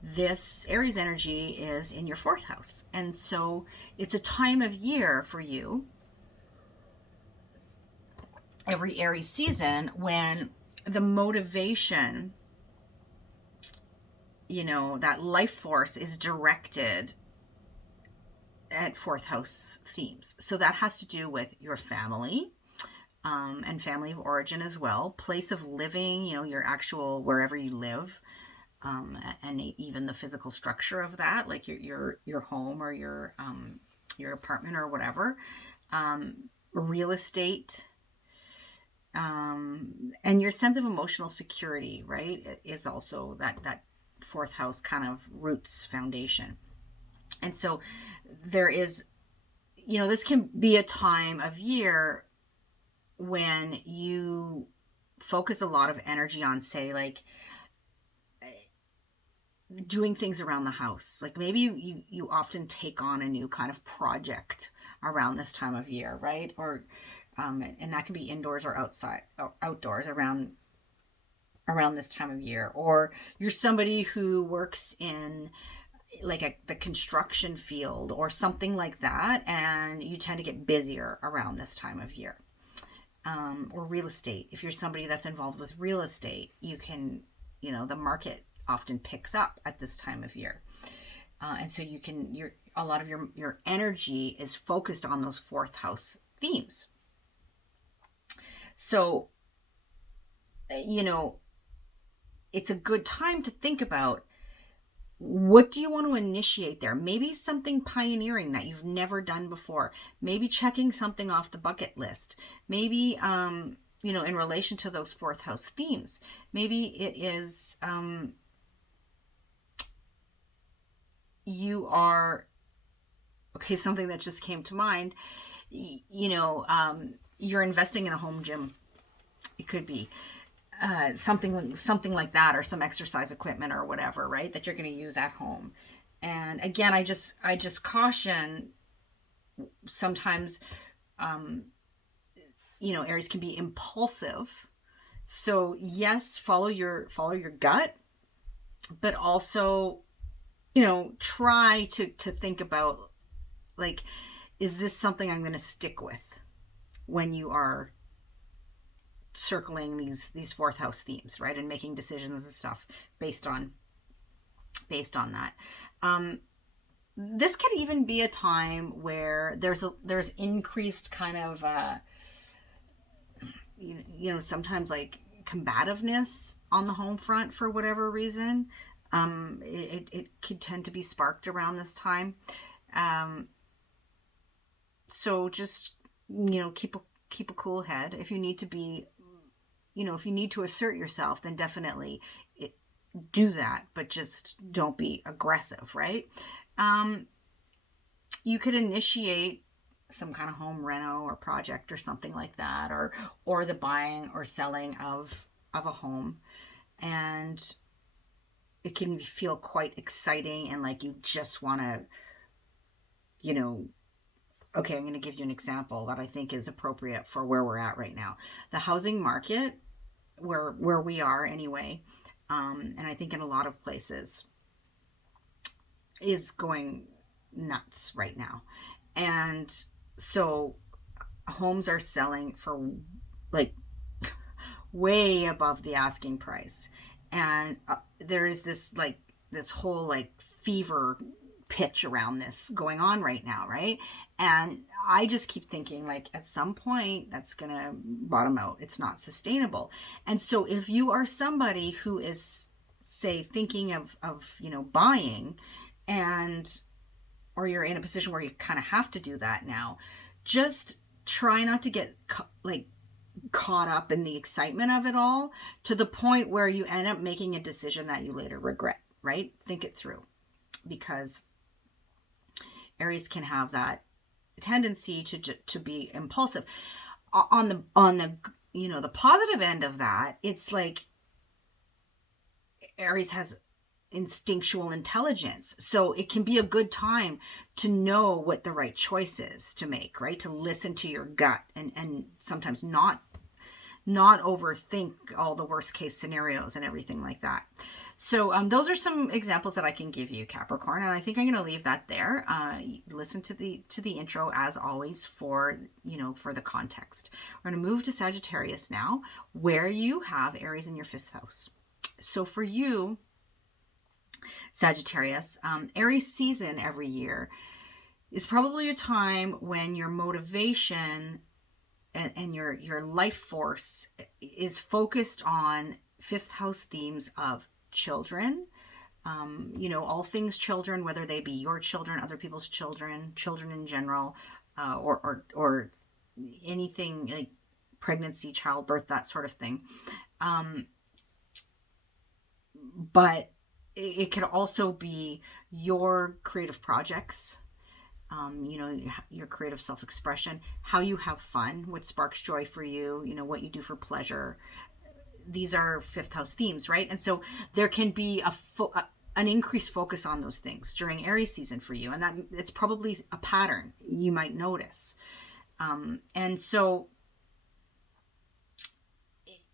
this Aries energy is in your fourth house, and so it's a time of year for you, every Aries season, when the motivation, that life force is directed at fourth house themes. So that has to do with your family, and family of origin as well, place of living, your actual, wherever you live, and even the physical structure of that, like your home or your apartment or whatever, real estate, and your sense of emotional security, right, is also that fourth house kind of roots foundation. And so there is, this can be a time of year when you focus a lot of energy on, say, like doing things around the house. Like maybe you often take on a new kind of project around this time of year, right? Or and that can be indoors or outside or outdoors around this time of year. Or you're somebody who works in like the construction field or something like that, and you tend to get busier around this time of year. Or real estate. If you're somebody that's involved with real estate, you can, the market often picks up at this time of year. And so a lot of your energy is focused on those fourth house themes. So, it's a good time to think about, what do you want to initiate there? Maybe something pioneering that you've never done before. Maybe checking something off the bucket list. Maybe, in relation to those fourth house themes. Maybe it is, something that just came to mind, you're investing in a home gym. It could be something like that, or some exercise equipment or whatever, right, that you're going to use at home. And again, I just caution, sometimes Aries can be impulsive. So yes, follow your gut, but also try to think about, like, is this something I'm going to stick with when you are circling these fourth house themes, right, and making decisions and stuff based on that. This could even be a time where there's increased kind of sometimes like combativeness on the home front for whatever reason. It could tend to be sparked around this time. So just keep a cool head. If you need to be, if you need to assert yourself, then definitely do that, but just don't be aggressive, right? You could initiate some kind of home reno or project or something like that, or the buying or selling of a home, and it can feel quite exciting, and like you just want to, okay, I'm going to give you an example that I think is appropriate for where we're at right now. The housing market, where we are anyway, and I think in a lot of places, is going nuts right now. And so homes are selling for like way above the asking price. And there is this whole like fever pitch around this going on right now, right? And I just keep thinking, like, at some point that's gonna bottom out. It's not sustainable. And so if you are somebody who is, say, thinking of buying, or you're in a position where you kind of have to do that now, just try not to get caught up in the excitement of it all to the point where you end up making a decision that you later regret, right? Think it through, because Aries can have that tendency to be impulsive. On the the positive end of that, it's like Aries has instinctual intelligence, so it can be a good time to know what the right choice is to make, right? To listen to your gut, and sometimes not overthink all the worst case scenarios and everything like that. So those are some examples that I can give you, Capricorn, and I think I'm going to leave that there. Listen to the intro as always for the context. We're going to move to Sagittarius now, where you have Aries in your 5th house. So for you, Sagittarius, Aries season every year is probably a time when your motivation and your life force is focused on 5th house themes of children, all things children, whether they be your children, other people's children in general, or anything like pregnancy, childbirth, that sort of thing. But it can also be your creative projects, your creative self-expression, how you have fun, what sparks joy for you, what you do for pleasure, these are fifth house themes, right? And so there can be an increased focus on those things during Aries season for you. And that it's probably a pattern you might notice. And so,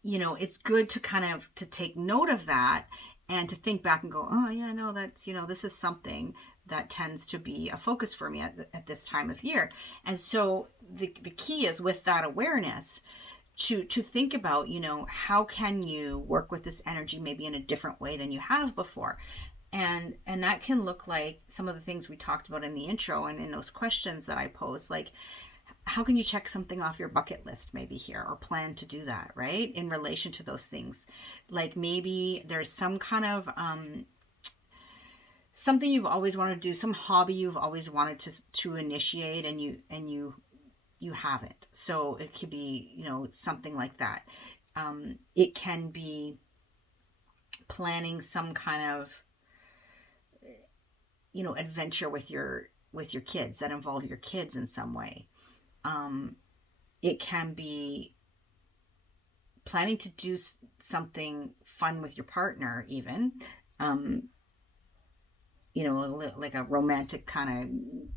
it's good to kind of to take note of that and to think back and go, oh yeah, no, that's, this is something that tends to be a focus for me at this time of year. And so the key is, with that awareness, to think about, how can you work with this energy maybe in a different way than you have before. And that can look like some of the things we talked about in the intro and in those questions that I posed, like, how can you check something off your bucket list maybe here, or plan to do that, right? In relation to those things. Like maybe there's some kind of something you've always wanted to do, some hobby you've always wanted to initiate, and you haven't. So it could be, something like that. It can be planning some kind of, adventure with your kids that involve your kids in some way. It can be planning to do something fun with your partner, even, like a romantic kind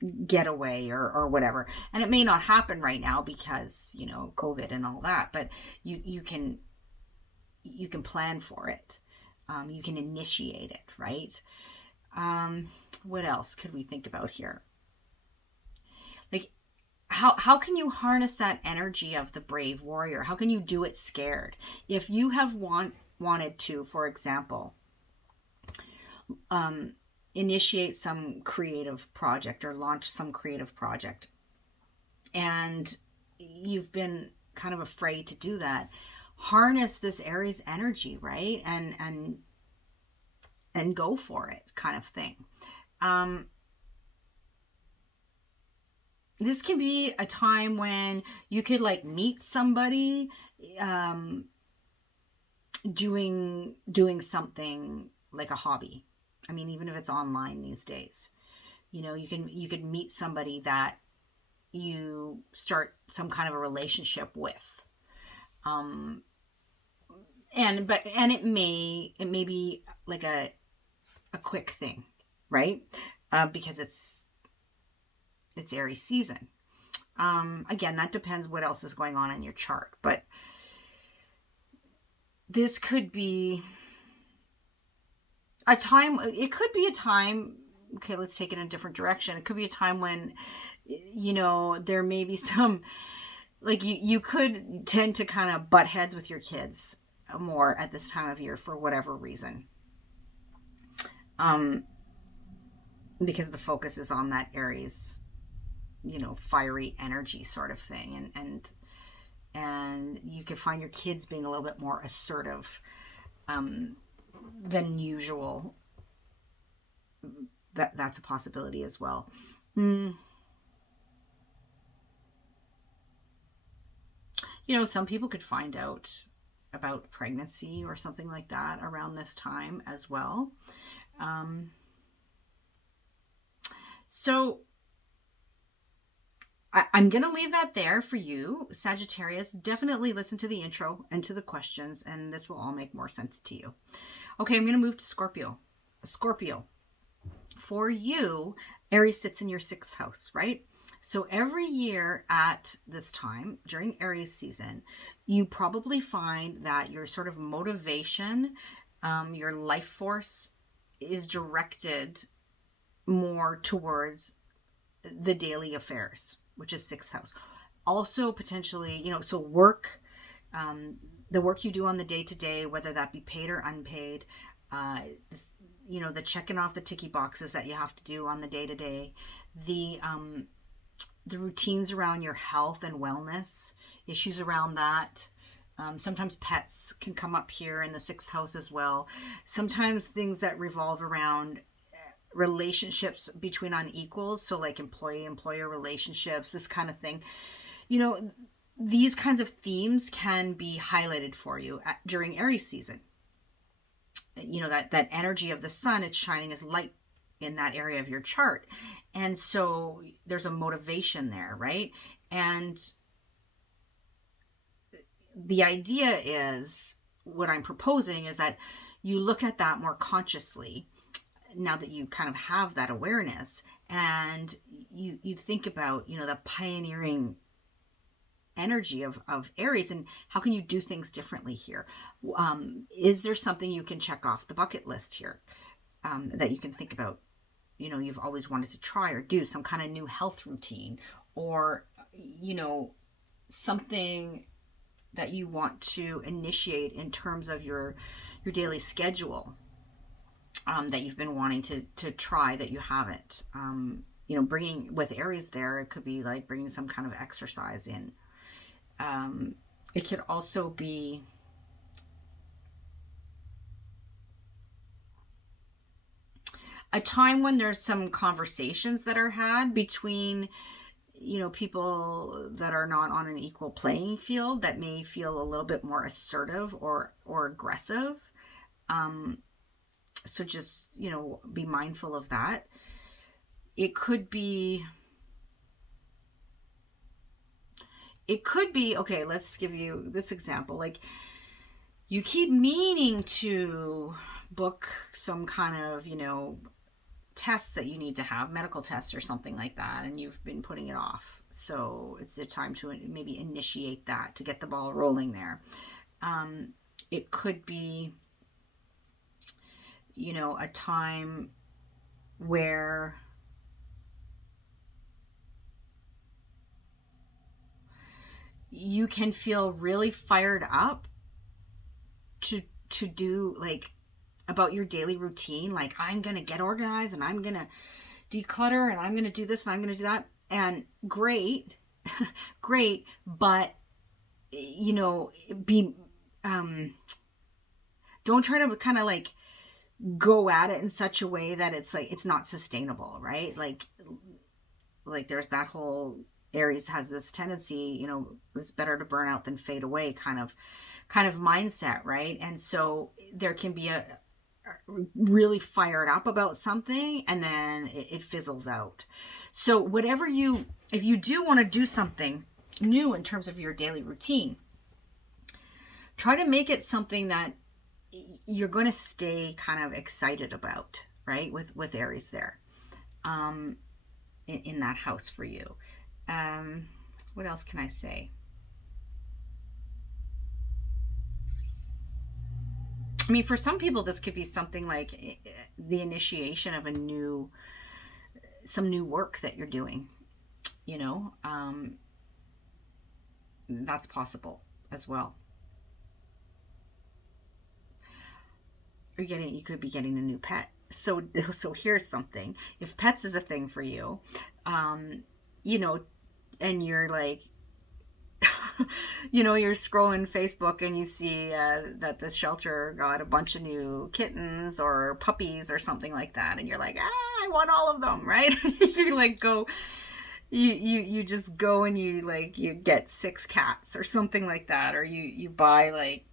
of getaway or whatever. And it may not happen right now because, COVID and all that, but you can plan for it. You can initiate it, right? What else could we think about here? Like, how can you harness that energy of the brave warrior? How can you do it scared? If you have wanted to, for example, initiate some creative project or launch some creative project, and you've been kind of afraid to do that, harness this Aries energy, right? And go for it, kind of thing. This can be a time when you could like meet somebody doing something like a hobby. I mean, even if it's online these days, you could meet somebody that you start some kind of a relationship with. And it may be like a quick thing, right? Because it's Aries season. Again, that depends what else is going on in your chart, but this could be a time. It could be a time. Okay, let's take it in a different direction. It could be a time when, there may be some, like you could tend to kind of butt heads with your kids more at this time of year for whatever reason. Because the focus is on that Aries, fiery energy sort of thing. And you can find your kids being a little bit more assertive than usual. That's a possibility as well. Some people could find out about pregnancy or something like that around this time as well. So I'm going to leave that there for you, Sagittarius. Definitely listen to the intro and to the questions, and this will all make more sense to you. Okay, I'm going to move to Scorpio. Scorpio, for you, Aries sits in your 6th house, right? So every year at this time, during Aries season, you probably find that your sort of motivation, your life force is directed more towards the daily affairs, which is 6th house. Also potentially, so work, the work you do on the day-to-day, whether that be paid or unpaid, the checking off the ticky boxes that you have to do on the day-to-day, the routines around your health and wellness, issues around that. Sometimes pets can come up here in the 6th house as well. Sometimes things that revolve around relationships between unequals, so like employee-employer relationships, this kind of thing. These kinds of themes can be highlighted for you during Aries season. That energy of the sun, it's shining as light in that area of your chart. And so there's a motivation there, right? And the idea is, what I'm proposing is that you look at that more consciously now that you kind of have that awareness, and you think about, the pioneering energy of Aries, and how can you do things differently here? Is there something you can check off the bucket list here, that you can think about? You've always wanted to try or do some kind of new health routine, or something that you want to initiate in terms of your daily schedule, that you've been wanting to try that you haven't. Bringing with Aries there, it could be like bringing some kind of exercise in. It could also be a time when there's some conversations that are had between, people that are not on an equal playing field, that may feel a little bit more assertive or aggressive. So just, be mindful of that. It could be, okay, let's give you this example. Like, you keep meaning to book some kind of, tests that you need to have, medical tests or something like that, and you've been putting it off. So it's the time to maybe initiate that, to get the ball rolling there. It could be, a time where you can feel really fired up to do, like, about your daily routine. Like, I'm going to get organized, and I'm going to declutter, and I'm going to do this, and I'm going to do that. And great, great. But, don't try to kind of like go at it in such a way that it's like, it's not sustainable, right? Like there's that whole, Aries has this tendency, it's better to burn out than fade away kind of mindset, right? And so there can be a really fired up about something, and then it fizzles out. So if you do want to do something new in terms of your daily routine, try to make it something that you're going to stay kind of excited about, right? With Aries there, in that house for you. What else can I say? I mean, for some people, this could be something like the initiation of some new work that you're doing, that's possible as well. You could be getting a new pet. So here's something. If pets is a thing for you, and you're like, you're scrolling Facebook and you see that the shelter got a bunch of new kittens or puppies or something like that, and you're like, I want all of them, right? You like go, you just go and you get 6 cats or something like that, or you buy like,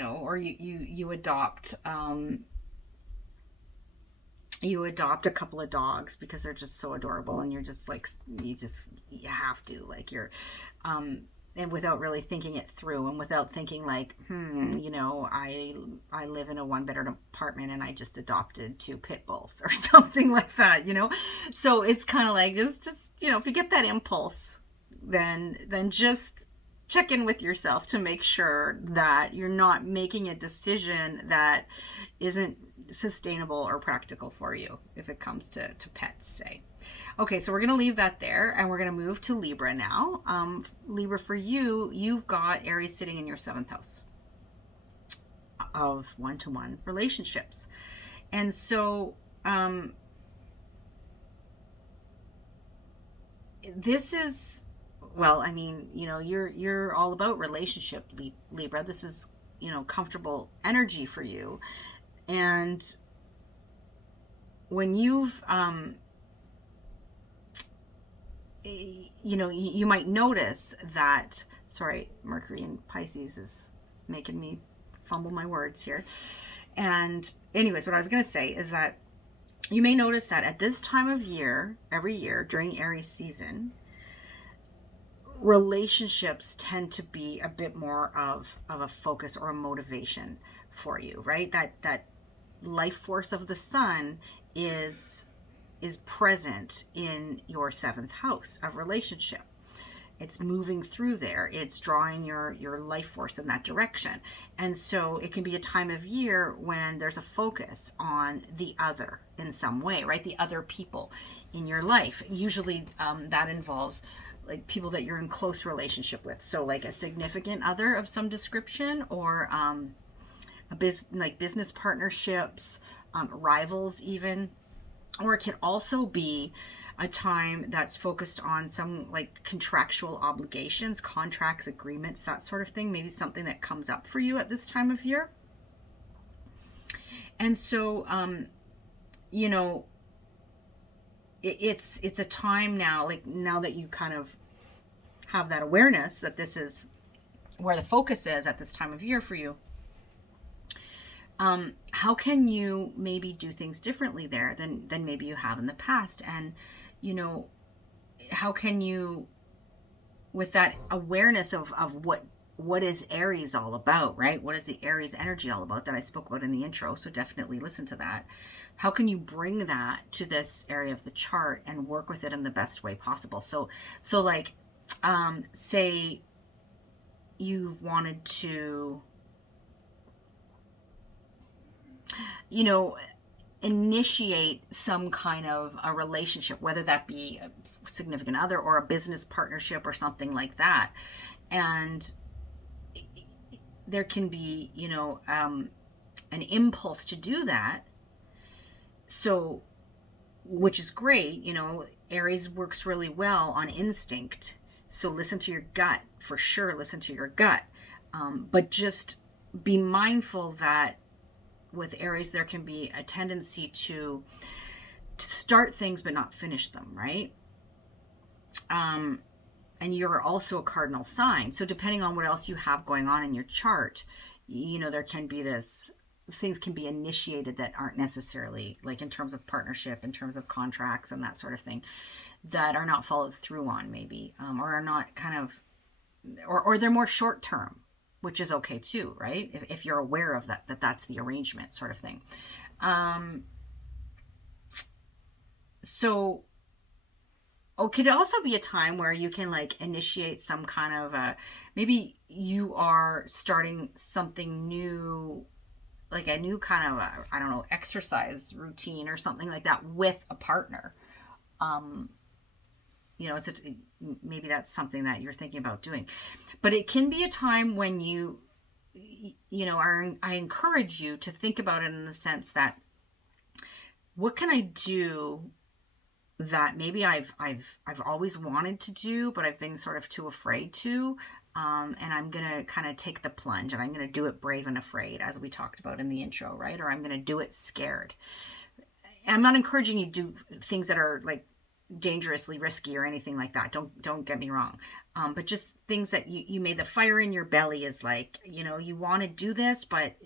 or you adopt a couple of dogs because they're just so adorable, and you're just like, you have to, like, you're and without really thinking it through, and without thinking like, I live in a 1-bedroom apartment and I just adopted 2 pit bulls or something like that, so it's kind of like, it's just, if you get that impulse, then just check in with yourself to make sure that you're not making a decision that isn't sustainable or practical for you if it comes to pets, say. Okay, so we're going to leave that there, and we're going to move to Libra now. Libra, for you've got Aries sitting in your 7th house of one-to-one relationships. And so this is, well, I mean, you're all about relationship, Libra. This is, comfortable energy for you. And when you've you might notice that, sorry, Mercury in Pisces is making me fumble my words here. And anyways, what I was going to say is that you may notice that at this time of year, every year during Aries season, relationships tend to be a bit more of a focus or a motivation for you, right? That life force of the sun is present in your 7th house of relationship. It's moving through there. It's drawing your life force in that direction. And so it can be a time of year when there's a focus on the other in some way, right? The other people in your life. Usually that involves like people that you're in close relationship with. So like a significant other of some description, or like business partnerships, rivals even. Or it can also be a time that's focused on some like contractual obligations, contracts, agreements, that sort of thing. Maybe something that comes up for you at this time of year. And so, you know, it's a time now, like now that you kind of have that awareness that this is where the focus is at this time of year for you. How can you maybe do things differently there than maybe you have in the past? And, you know, how can you, with that awareness of what is Aries all about, right? What is the Aries energy all about that I spoke about in the intro? So definitely listen to that. How can you bring that to this area of the chart and work with it in the best way possible? So like, say you've wanted to, you know, initiate some kind of a relationship, whether that be a significant other or a business partnership or something like that. And there can be, you know, an impulse to do that. So, which is great, you know, Aries works really well on instinct. So listen to your gut, for sure, listen to your gut. But just be mindful that with Aries, there can be a tendency to start things but not finish them, right? And you're also a cardinal sign. So depending on what else you have going on in your chart, you know, there can be things can be initiated that aren't necessarily, like in terms of partnership, in terms of contracts and that sort of thing, that are not followed through on maybe, or are not kind of, or they're more short term, which is okay too, right? If you're aware of that's the arrangement sort of thing. So it could also be a time where you can like initiate some kind of maybe you are starting something new, like a new kind of, I don't know, exercise routine or something like that with a partner. You know, maybe that's something that you're thinking about doing. But it can be a time when you know, I encourage you to think about it in the sense that, what can I do that maybe I've always wanted to do, but I've been sort of too afraid to, and I'm gonna kind of take the plunge, and I'm gonna do it brave and afraid, as we talked about in the intro, right? Or I'm gonna do it scared. And I'm not encouraging you to do things that are like dangerously risky or anything like that. Don't get me wrong. But just things that you made the fire in your belly is like, you know, you want to do this, but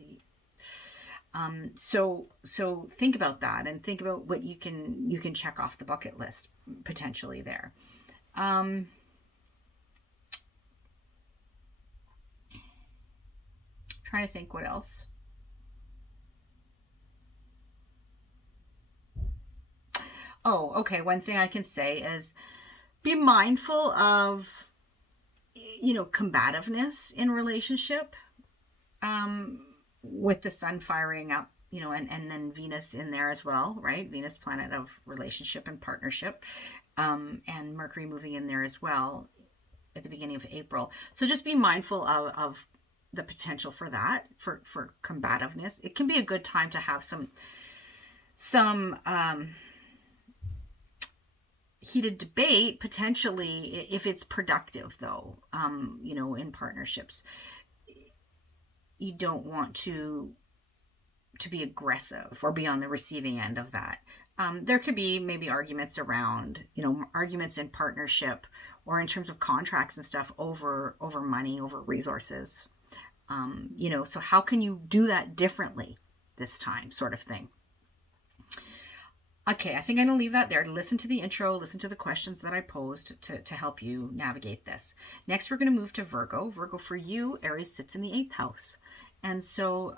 so think about that and think about what you can check off the bucket list potentially there. Trying to think what else. Oh, okay. One thing I can say is be mindful of, you know, combativeness in relationship, with the sun firing up, you know, and then Venus in there as well, right? Venus, planet of relationship and partnership, and Mercury moving in there as well at the beginning of April. So just be mindful of the potential for that, for combativeness. It can be a good time to have some heated debate potentially, if it's productive though. You know, in partnerships, you don't want to be aggressive or be on the receiving end of that. There could be maybe arguments around, you know, arguments in partnership or in terms of contracts and stuff over money, over resources. You know, so how can you do that differently this time, sort of thing. Okay, I think I'm going to leave that there. Listen to the intro, listen to the questions that I posed to help you navigate this. Next, we're going to move to Virgo. Virgo, for you, Aries sits in the 8th house. And so,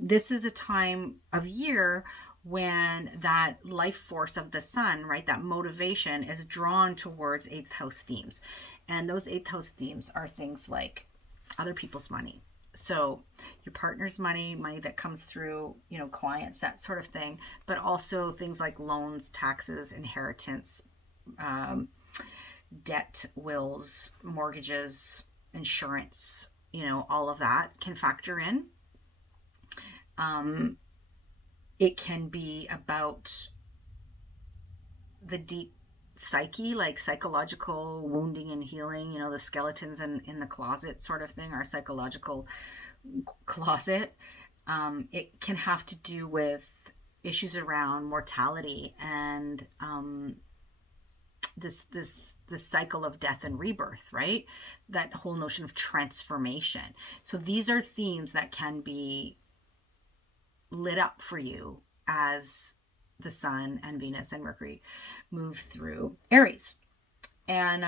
this is a time of year when that life force of the sun, right, that motivation is drawn towards 8th house themes. And those 8th house themes are things like other people's money. So your partner's money that comes through, clients, that sort of thing, but also things like loans, taxes, inheritance, debt, wills, mortgages, insurance, all of that can factor in. It can be about the deep psyche, like psychological wounding and healing, the skeletons in the closet sort of thing, our psychological closet. It can have to do with issues around mortality and this cycle of death and rebirth, right? That whole notion of transformation. So these are themes that can be lit up for you as the sun and Venus and Mercury move through Aries. And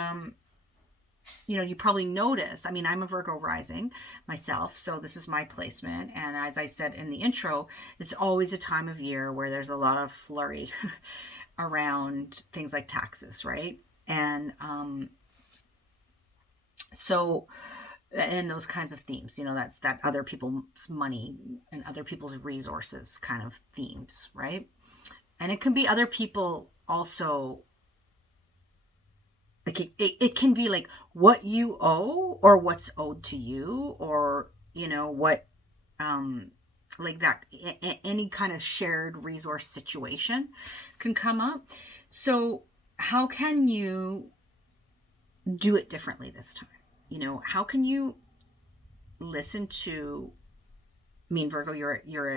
you probably notice, I'm a Virgo rising myself, so this is my placement. And as I said in the intro, it's always a time of year where there's a lot of flurry around things like taxes, right? And and those kinds of themes, that's that other people's money and other people's resources kind of themes, right? And it can be other people also, like it can be like what you owe or what's owed to you, or what like that any kind of shared resource situation can come up. So how can you do it differently this time? How can you listen to, Virgo, you're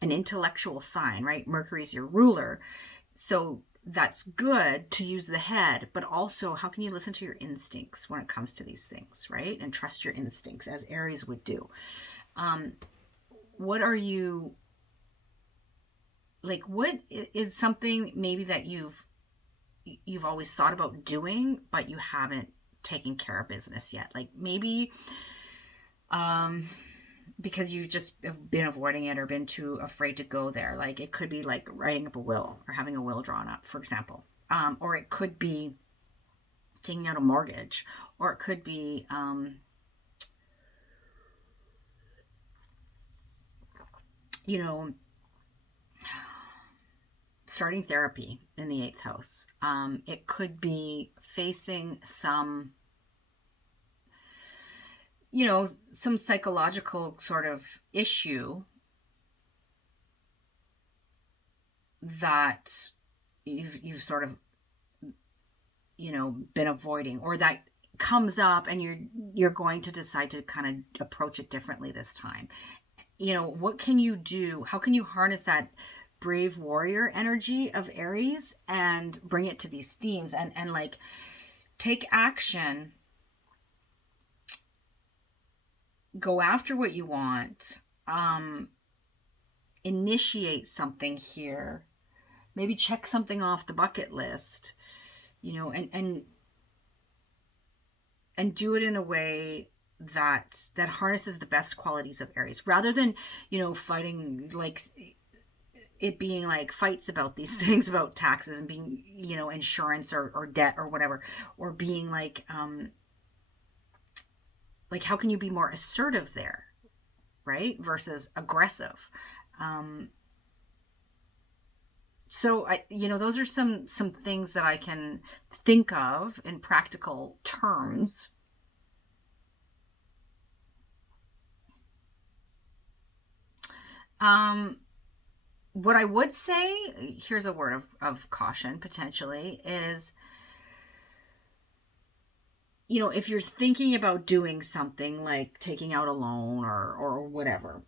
an intellectual sign, right? Mercury's your ruler. So that's good to use the head, but also how can you listen to your instincts when it comes to these things, right? And trust your instincts as Aries would do. What are you, like, what is something maybe that you've always thought about doing, but you haven't taken care of business yet? Like maybe because you've just been avoiding it or been too afraid to go there. Like it could be like writing up a will or having a will drawn up, for example. Or it could be taking out a mortgage, or it could be starting therapy in the 8th house. It could be facing some some psychological sort of issue that you've sort of been avoiding, or that comes up and you're going to decide to kind of approach it differently this time. What can you do? How can you harness that brave warrior energy of Aries and bring it to these themes and like take action, go after what you want, initiate something here, maybe check something off the bucket list, and do it in a way that harnesses the best qualities of Aries, rather than fighting, like it being like fights about these things, about taxes and being insurance or debt or whatever, or being like how can you be more assertive there, right, versus aggressive. So those are some things that I can think of in practical terms. What I would say, here's a word of caution potentially, is if you're thinking about doing something like taking out a loan or whatever,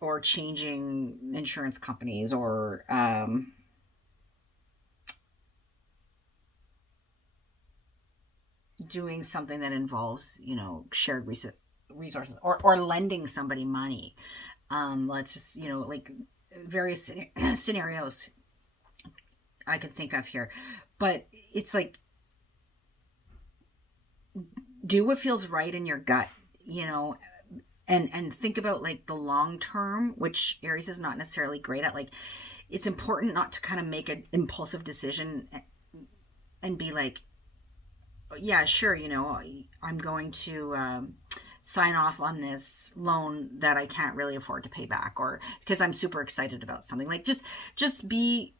or changing insurance companies, or doing something that involves shared resources, or lending somebody money, let's just like various scenarios I can think of here, but it's like, do what feels right in your gut, and think about like the long term, which Aries is not necessarily great at. Like, it's important not to kind of make an impulsive decision and be like, yeah, sure, I'm going to sign off on this loan that I can't really afford to pay back, or because I'm super excited about something. Like, just be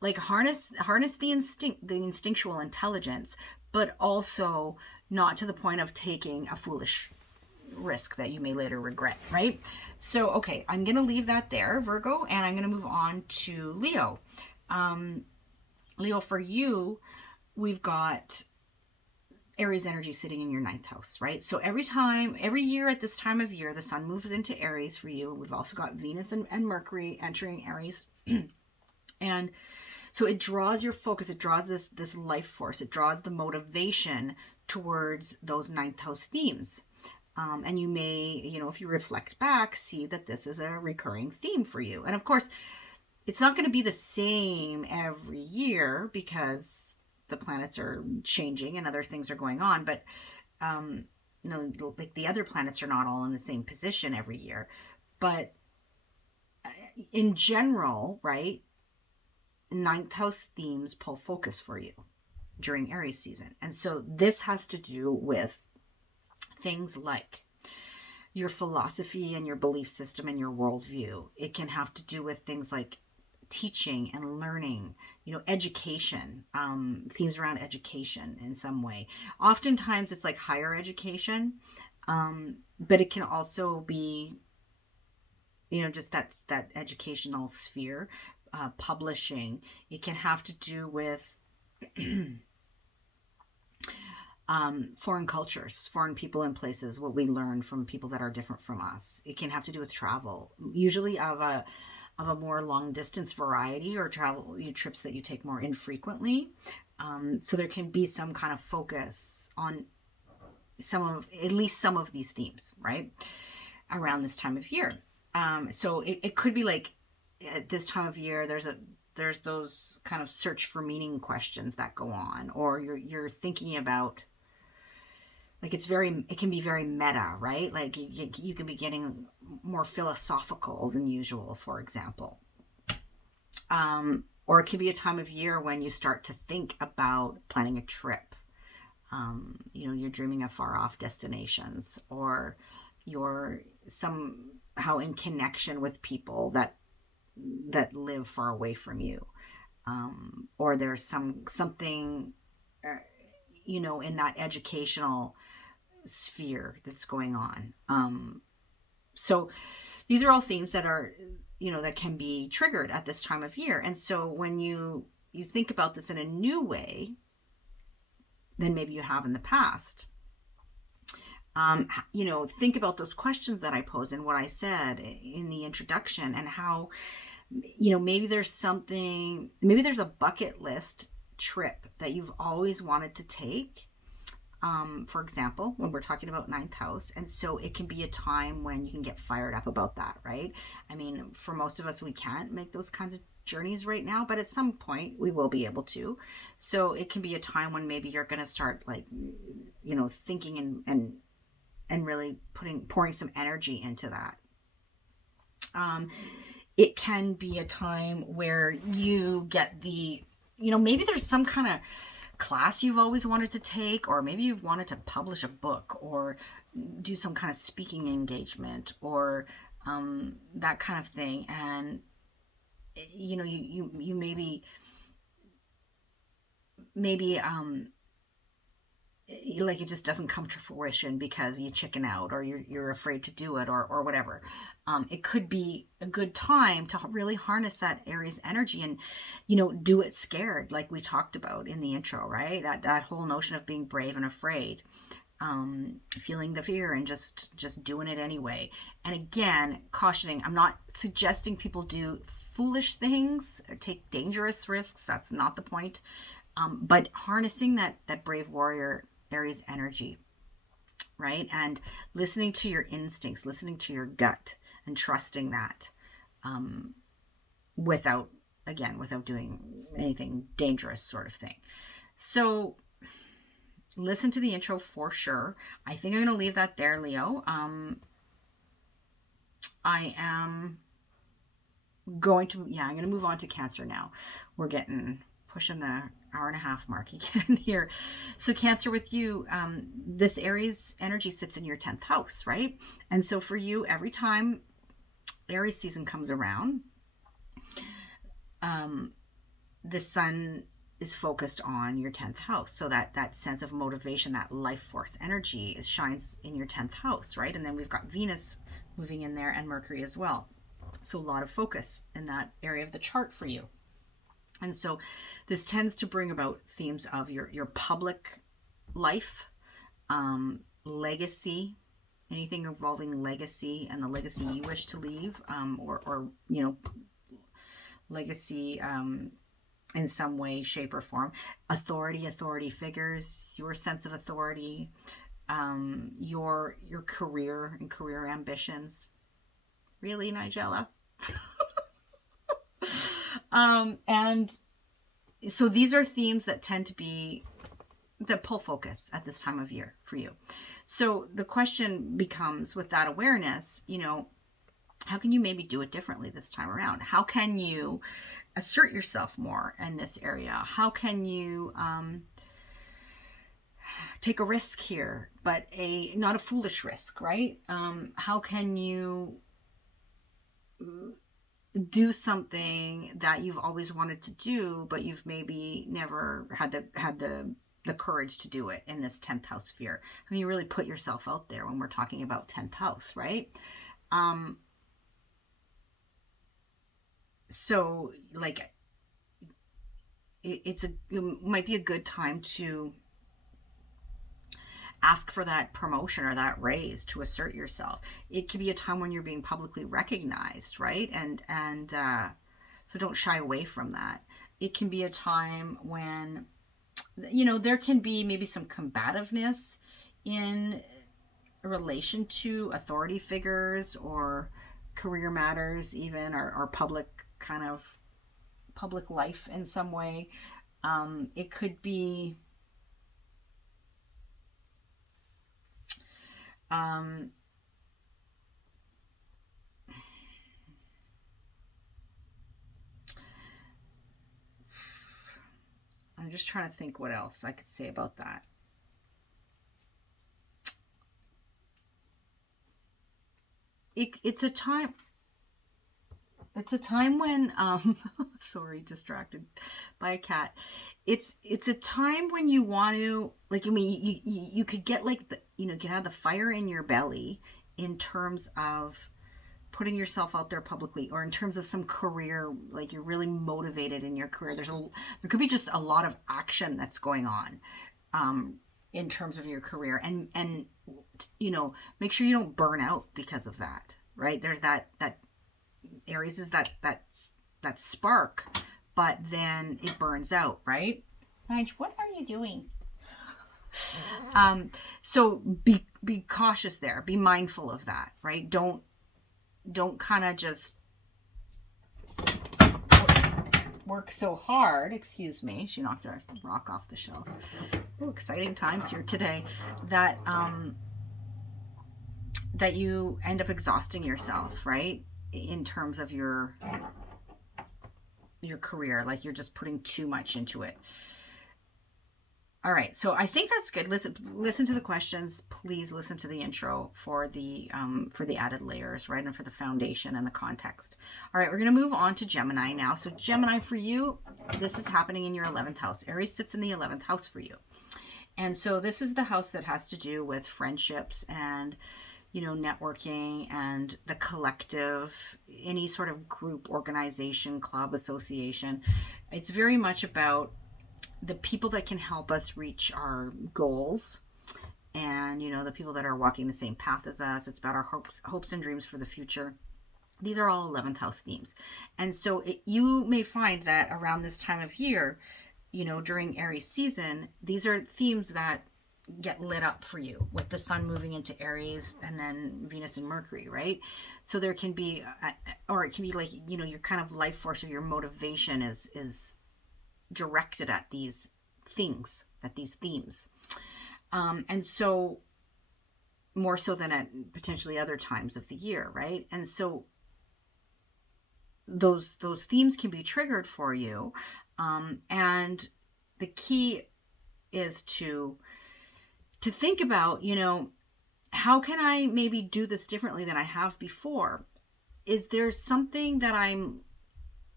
like, harness the instinctual intelligence, but also not to the point of taking a foolish risk that you may later regret, right? So, okay, I'm going to leave that there, Virgo, and I'm going to move on to Leo. Leo, for you, we've got Aries energy sitting in your ninth house, right? So every year at this time of year, the sun moves into Aries for you. We've also got Venus and Mercury entering Aries. And so it draws your focus, it draws this life force, it draws the motivation towards those ninth house themes. And you may, if you reflect back, see that this is a recurring theme for you. And of course, it's not going to be the same every year because the planets are changing and other things are going on. But, like the other planets are not all in the same position every year. But in general, right, ninth house themes pull focus for you during Aries season. And so this has to do with things like your philosophy and your belief system and your worldview. It can have to do with things like teaching and learning, education, themes around education in some way. Oftentimes it's like higher education, but it can also be, just that educational sphere. Publishing. It can have to do with foreign cultures, foreign people and places, what we learn from people that are different from us. It can have to do with travel, usually of a more long distance variety, or travel trips that you take more infrequently. So there can be some kind of focus on at least some of these themes, right, around this time of year. So it could be like, at this time of year, there's those kind of search for meaning questions that go on, or you're thinking about, like, it can be very meta, right? Like you can be getting more philosophical than usual, for example. Or it can be a time of year when you start to think about planning a trip. You're dreaming of far off destinations, or you're somehow in connection with people that live far away from you, or there's something in that educational sphere that's going on. So these are all themes that are that can be triggered at this time of year. And so when you think about this in a new way than maybe you have in the past, think about those questions that I posed and what I said in the introduction, and how, maybe there's a bucket list trip that you've always wanted to take. For example, when we're talking about ninth house. And so it can be a time when you can get fired up about that, right? I mean, for most of us, we can't make those kinds of journeys right now, but at some point we will be able to. So it can be a time when maybe you're going to start, like, thinking and really pouring some energy into that. It can be a time where you get maybe there's some kind of class you've always wanted to take, or maybe you've wanted to publish a book or do some kind of speaking engagement, or that kind of thing. And you maybe like, it just doesn't come to fruition because you chicken out, or you're afraid to do it, or whatever. It could be a good time to really harness that Aries energy and, do it scared, like we talked about in the intro, right? That whole notion of being brave and afraid, feeling the fear and just doing it anyway. And again, cautioning, I'm not suggesting people do foolish things or take dangerous risks. That's not the point. But harnessing that brave warrior Aries energy, right? And listening to your instincts, listening to your gut, and trusting that. without doing anything dangerous sort of thing. So listen to the intro for sure. I think I'm going to leave that there, Leo. I am going to, I'm going to move on to Cancer now. We're pushing the hour and a half mark again here. So Cancer, with you, this Aries energy sits in your 10th house, right? And so for you, every time Aries season comes around, the sun is focused on your 10th house. So that sense of motivation, that life force energy shines in your 10th house, right? And then we've got Venus moving in there and Mercury as well. So a lot of focus in that area of the chart for you. And so this tends to bring about themes of your public life, legacy, anything involving legacy and the legacy you wish to leave, or legacy in some way, shape, or form. Authority figures, your sense of authority, your career and career ambitions. Really, Nigella? And so these are themes that tend to be, that pull focus at this time of year for you. So the question becomes, with that awareness, how can you maybe do it differently this time around? How can you assert yourself more in this area? How can you take a risk here, but not a foolish risk, right? How can you do something that you've always wanted to do, but you've maybe never had the courage to do it in this 10th house sphere? I mean, you really put yourself out there when we're talking about 10th house, right? So like it might be a good time to ask for that promotion or that raise, to assert yourself. It could be a time when you're being publicly recognized, right? And so don't shy away from that. It can be a time when, there can be maybe some combativeness in relation to authority figures or career matters even, or public life in some way. It could be I'm just trying to think what else I could say about that. It's a time when sorry, distracted by a cat. It's a time when you want to, like, I mean, you could get like get out the fire in your belly in terms of putting yourself out there publicly, or in terms of some career, like you're really motivated in your career. There could be just a lot of action that's going on in terms of your career, and make sure you don't burn out because of that, right? There's that Aries is that spark, but then it burns out, right? Nige, what are you doing? So be cautious there. Be mindful of that, right? Don't kind of just work so hard. Excuse me. She knocked a rock off the shelf. Oh, exciting times here today. That you end up exhausting yourself, right? In terms of your career, like you're just putting too much into it. All right, so I think that's good. Listen to the questions. Please listen to the intro for the added layers, right, and for the foundation and the context. All right, we're going to move on to Gemini now. So Gemini, for you, this is happening in your 11th house. Aries sits in the 11th house for you. And so this is the house that has to do with friendships and, networking and the collective, any sort of group, organization, club, association. It's very much about the people that can help us reach our goals, and the people that are walking the same path as us. It's about our hopes and dreams for the future. These are all 11th house themes. And so you may find that around this time of year, during Aries season, these are themes that get lit up for you with the sun moving into Aries and then Venus and Mercury, right? So there can be, or it can be like, you know, your kind of life force or your motivation is directed at these things, at these themes. And so more so than at potentially other times of the year, right? And so those themes can be triggered for you. And the key is to think about, you know, how can I maybe do this differently than I have before? Is there something that I'm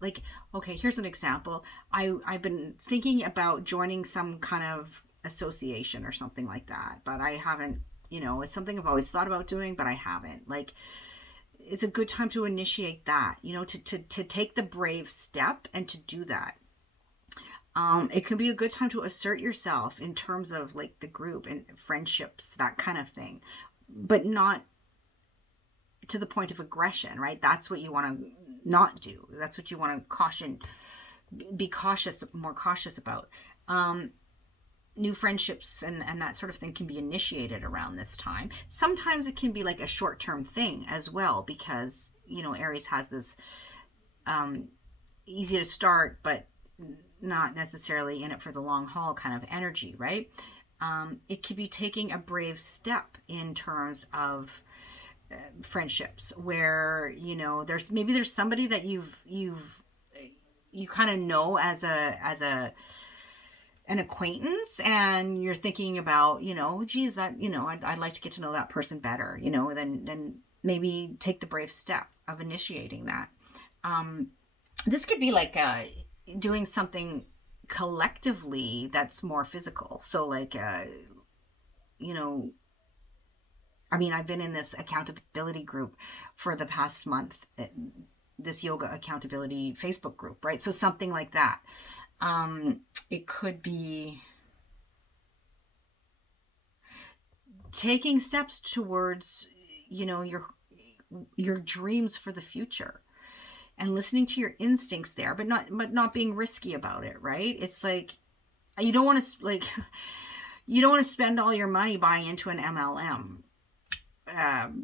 like, okay, here's an example. I've been thinking about joining some kind of association or something like that, but I haven't, you know, it's something I've always thought about doing, but I haven't. Like, it's a good time to initiate that, you know, to take the brave step and to do that. It can be a good time to assert yourself in terms of like the group and friendships, that kind of thing, but not to the point of aggression, right? That's what you want to not do. That's what you want to be cautious, more cautious about. New friendships and that sort of thing can be initiated around this time. Sometimes it can be like a short-term thing as well, because, you know, Aries has this easy to start, but not necessarily in it for the long haul kind of energy, right? It could be taking a brave step in terms of friendships where, you know, there's somebody that you kind of know as an acquaintance, and you're thinking about, you know, geez, that, you know, I'd like to get to know that person better, you know, then maybe take the brave step of initiating that. This could be like doing something collectively that's more physical. So like, you know, I mean, I've been in this accountability group for the past month, this yoga accountability Facebook group, right? So something like that. It could be taking steps towards, you know, your dreams for the future, and listening to your instincts there, but not being risky about it, right? It's like, you don't want to spend all your money buying into an MLM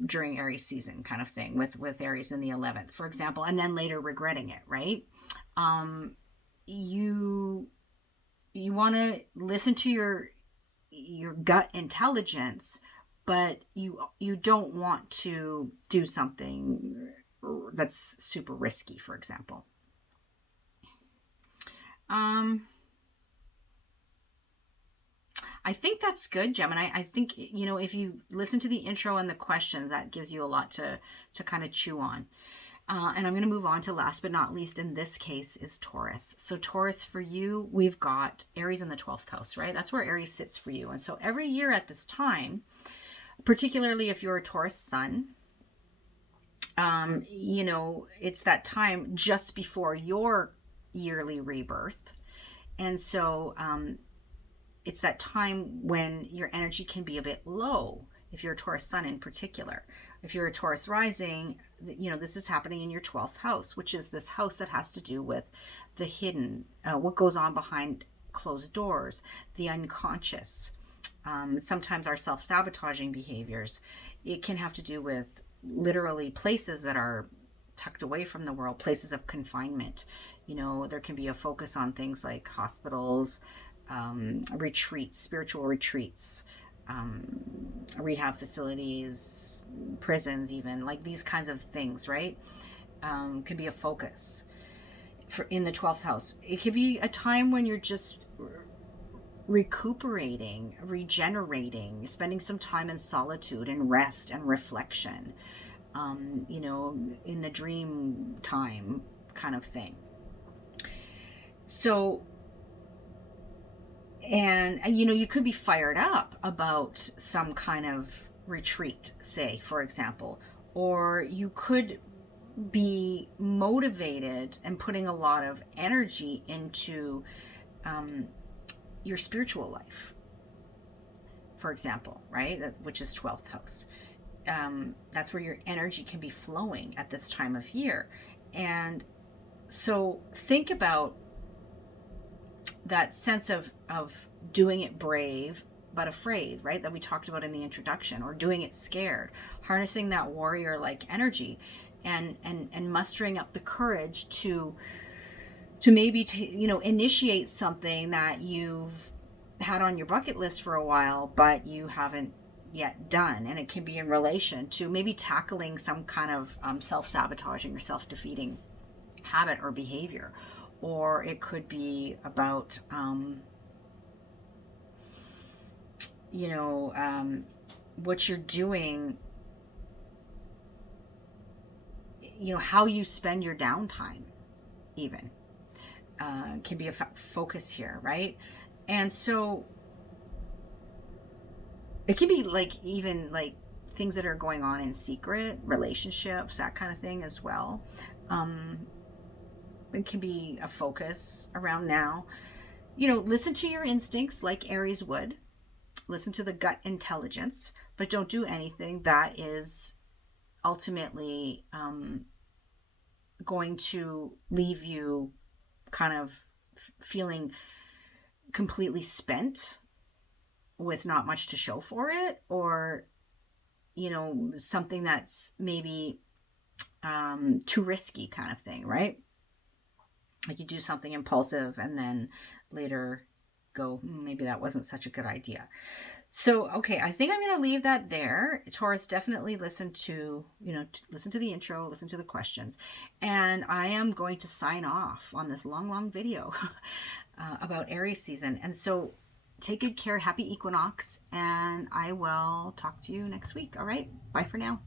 during Aries season, kind of thing, with Aries in the 11th, for example, and then later regretting it, right? You want to listen to your gut intelligence, but you don't want to do something that's super risky, for example. I think that's good, Gemini. I think, you know, if you listen to the intro and the questions, that gives you a lot to kind of chew on. And I'm going to move on to, last but not least, in this case, is Taurus. So Taurus, for you, we've got Aries in the 12th house, right? That's where Aries sits for you. And so every year at this time, particularly if you're a Taurus sun, you know, it's that time just before your yearly rebirth. And so it's that time when your energy can be a bit low, if you're a Taurus sun in particular. If you're a Taurus rising, you know, this is happening in your 12th house, which is this house that has to do with the hidden, what goes on behind closed doors, the unconscious, sometimes our self-sabotaging behaviors. It can have to do with literally places that are tucked away from the world, places of confinement. You know, there can be a focus on things like hospitals, retreats, spiritual retreats, rehab facilities, prisons, even, like these kinds of things, right? Could be a focus in the 12th house. It could be a time when you're just recuperating, regenerating, spending some time in solitude and rest and reflection, you know, in the dream time kind of thing. So, and, you know, you could be fired up about some kind of retreat, say, for example, or you could be motivated and putting a lot of energy into your spiritual life, for example, right? Which is 12th house. That's where your energy can be flowing at this time of year. And so think about that sense of doing it brave, but afraid, right? That we talked about in the introduction, or doing it scared, harnessing that warrior like energy and mustering up the courage to maybe initiate something that you've had on your bucket list for a while, but you haven't yet done. And it can be in relation to maybe tackling some kind of self-sabotaging or self-defeating habit or behavior, or it could be about what you're doing, how you spend your downtime even can be a focus here, right? And so it can be like even like things that are going on in secret, relationships, that kind of thing as well. It can be a focus around now. Listen to your instincts like Aries would. Listen to the gut intelligence, but don't do anything that is ultimately going to leave you kind of feeling completely spent with not much to show for it, or something that's maybe too risky kind of thing, right? Like you do something impulsive and then later go, maybe that wasn't such a good idea. So, okay, I think I'm going to leave that there. Taurus, definitely listen to the intro, listen to the questions. And I am going to sign off on this long video about Aries season. And so take good care. Happy Equinox. And I will talk to you next week. All right. Bye for now.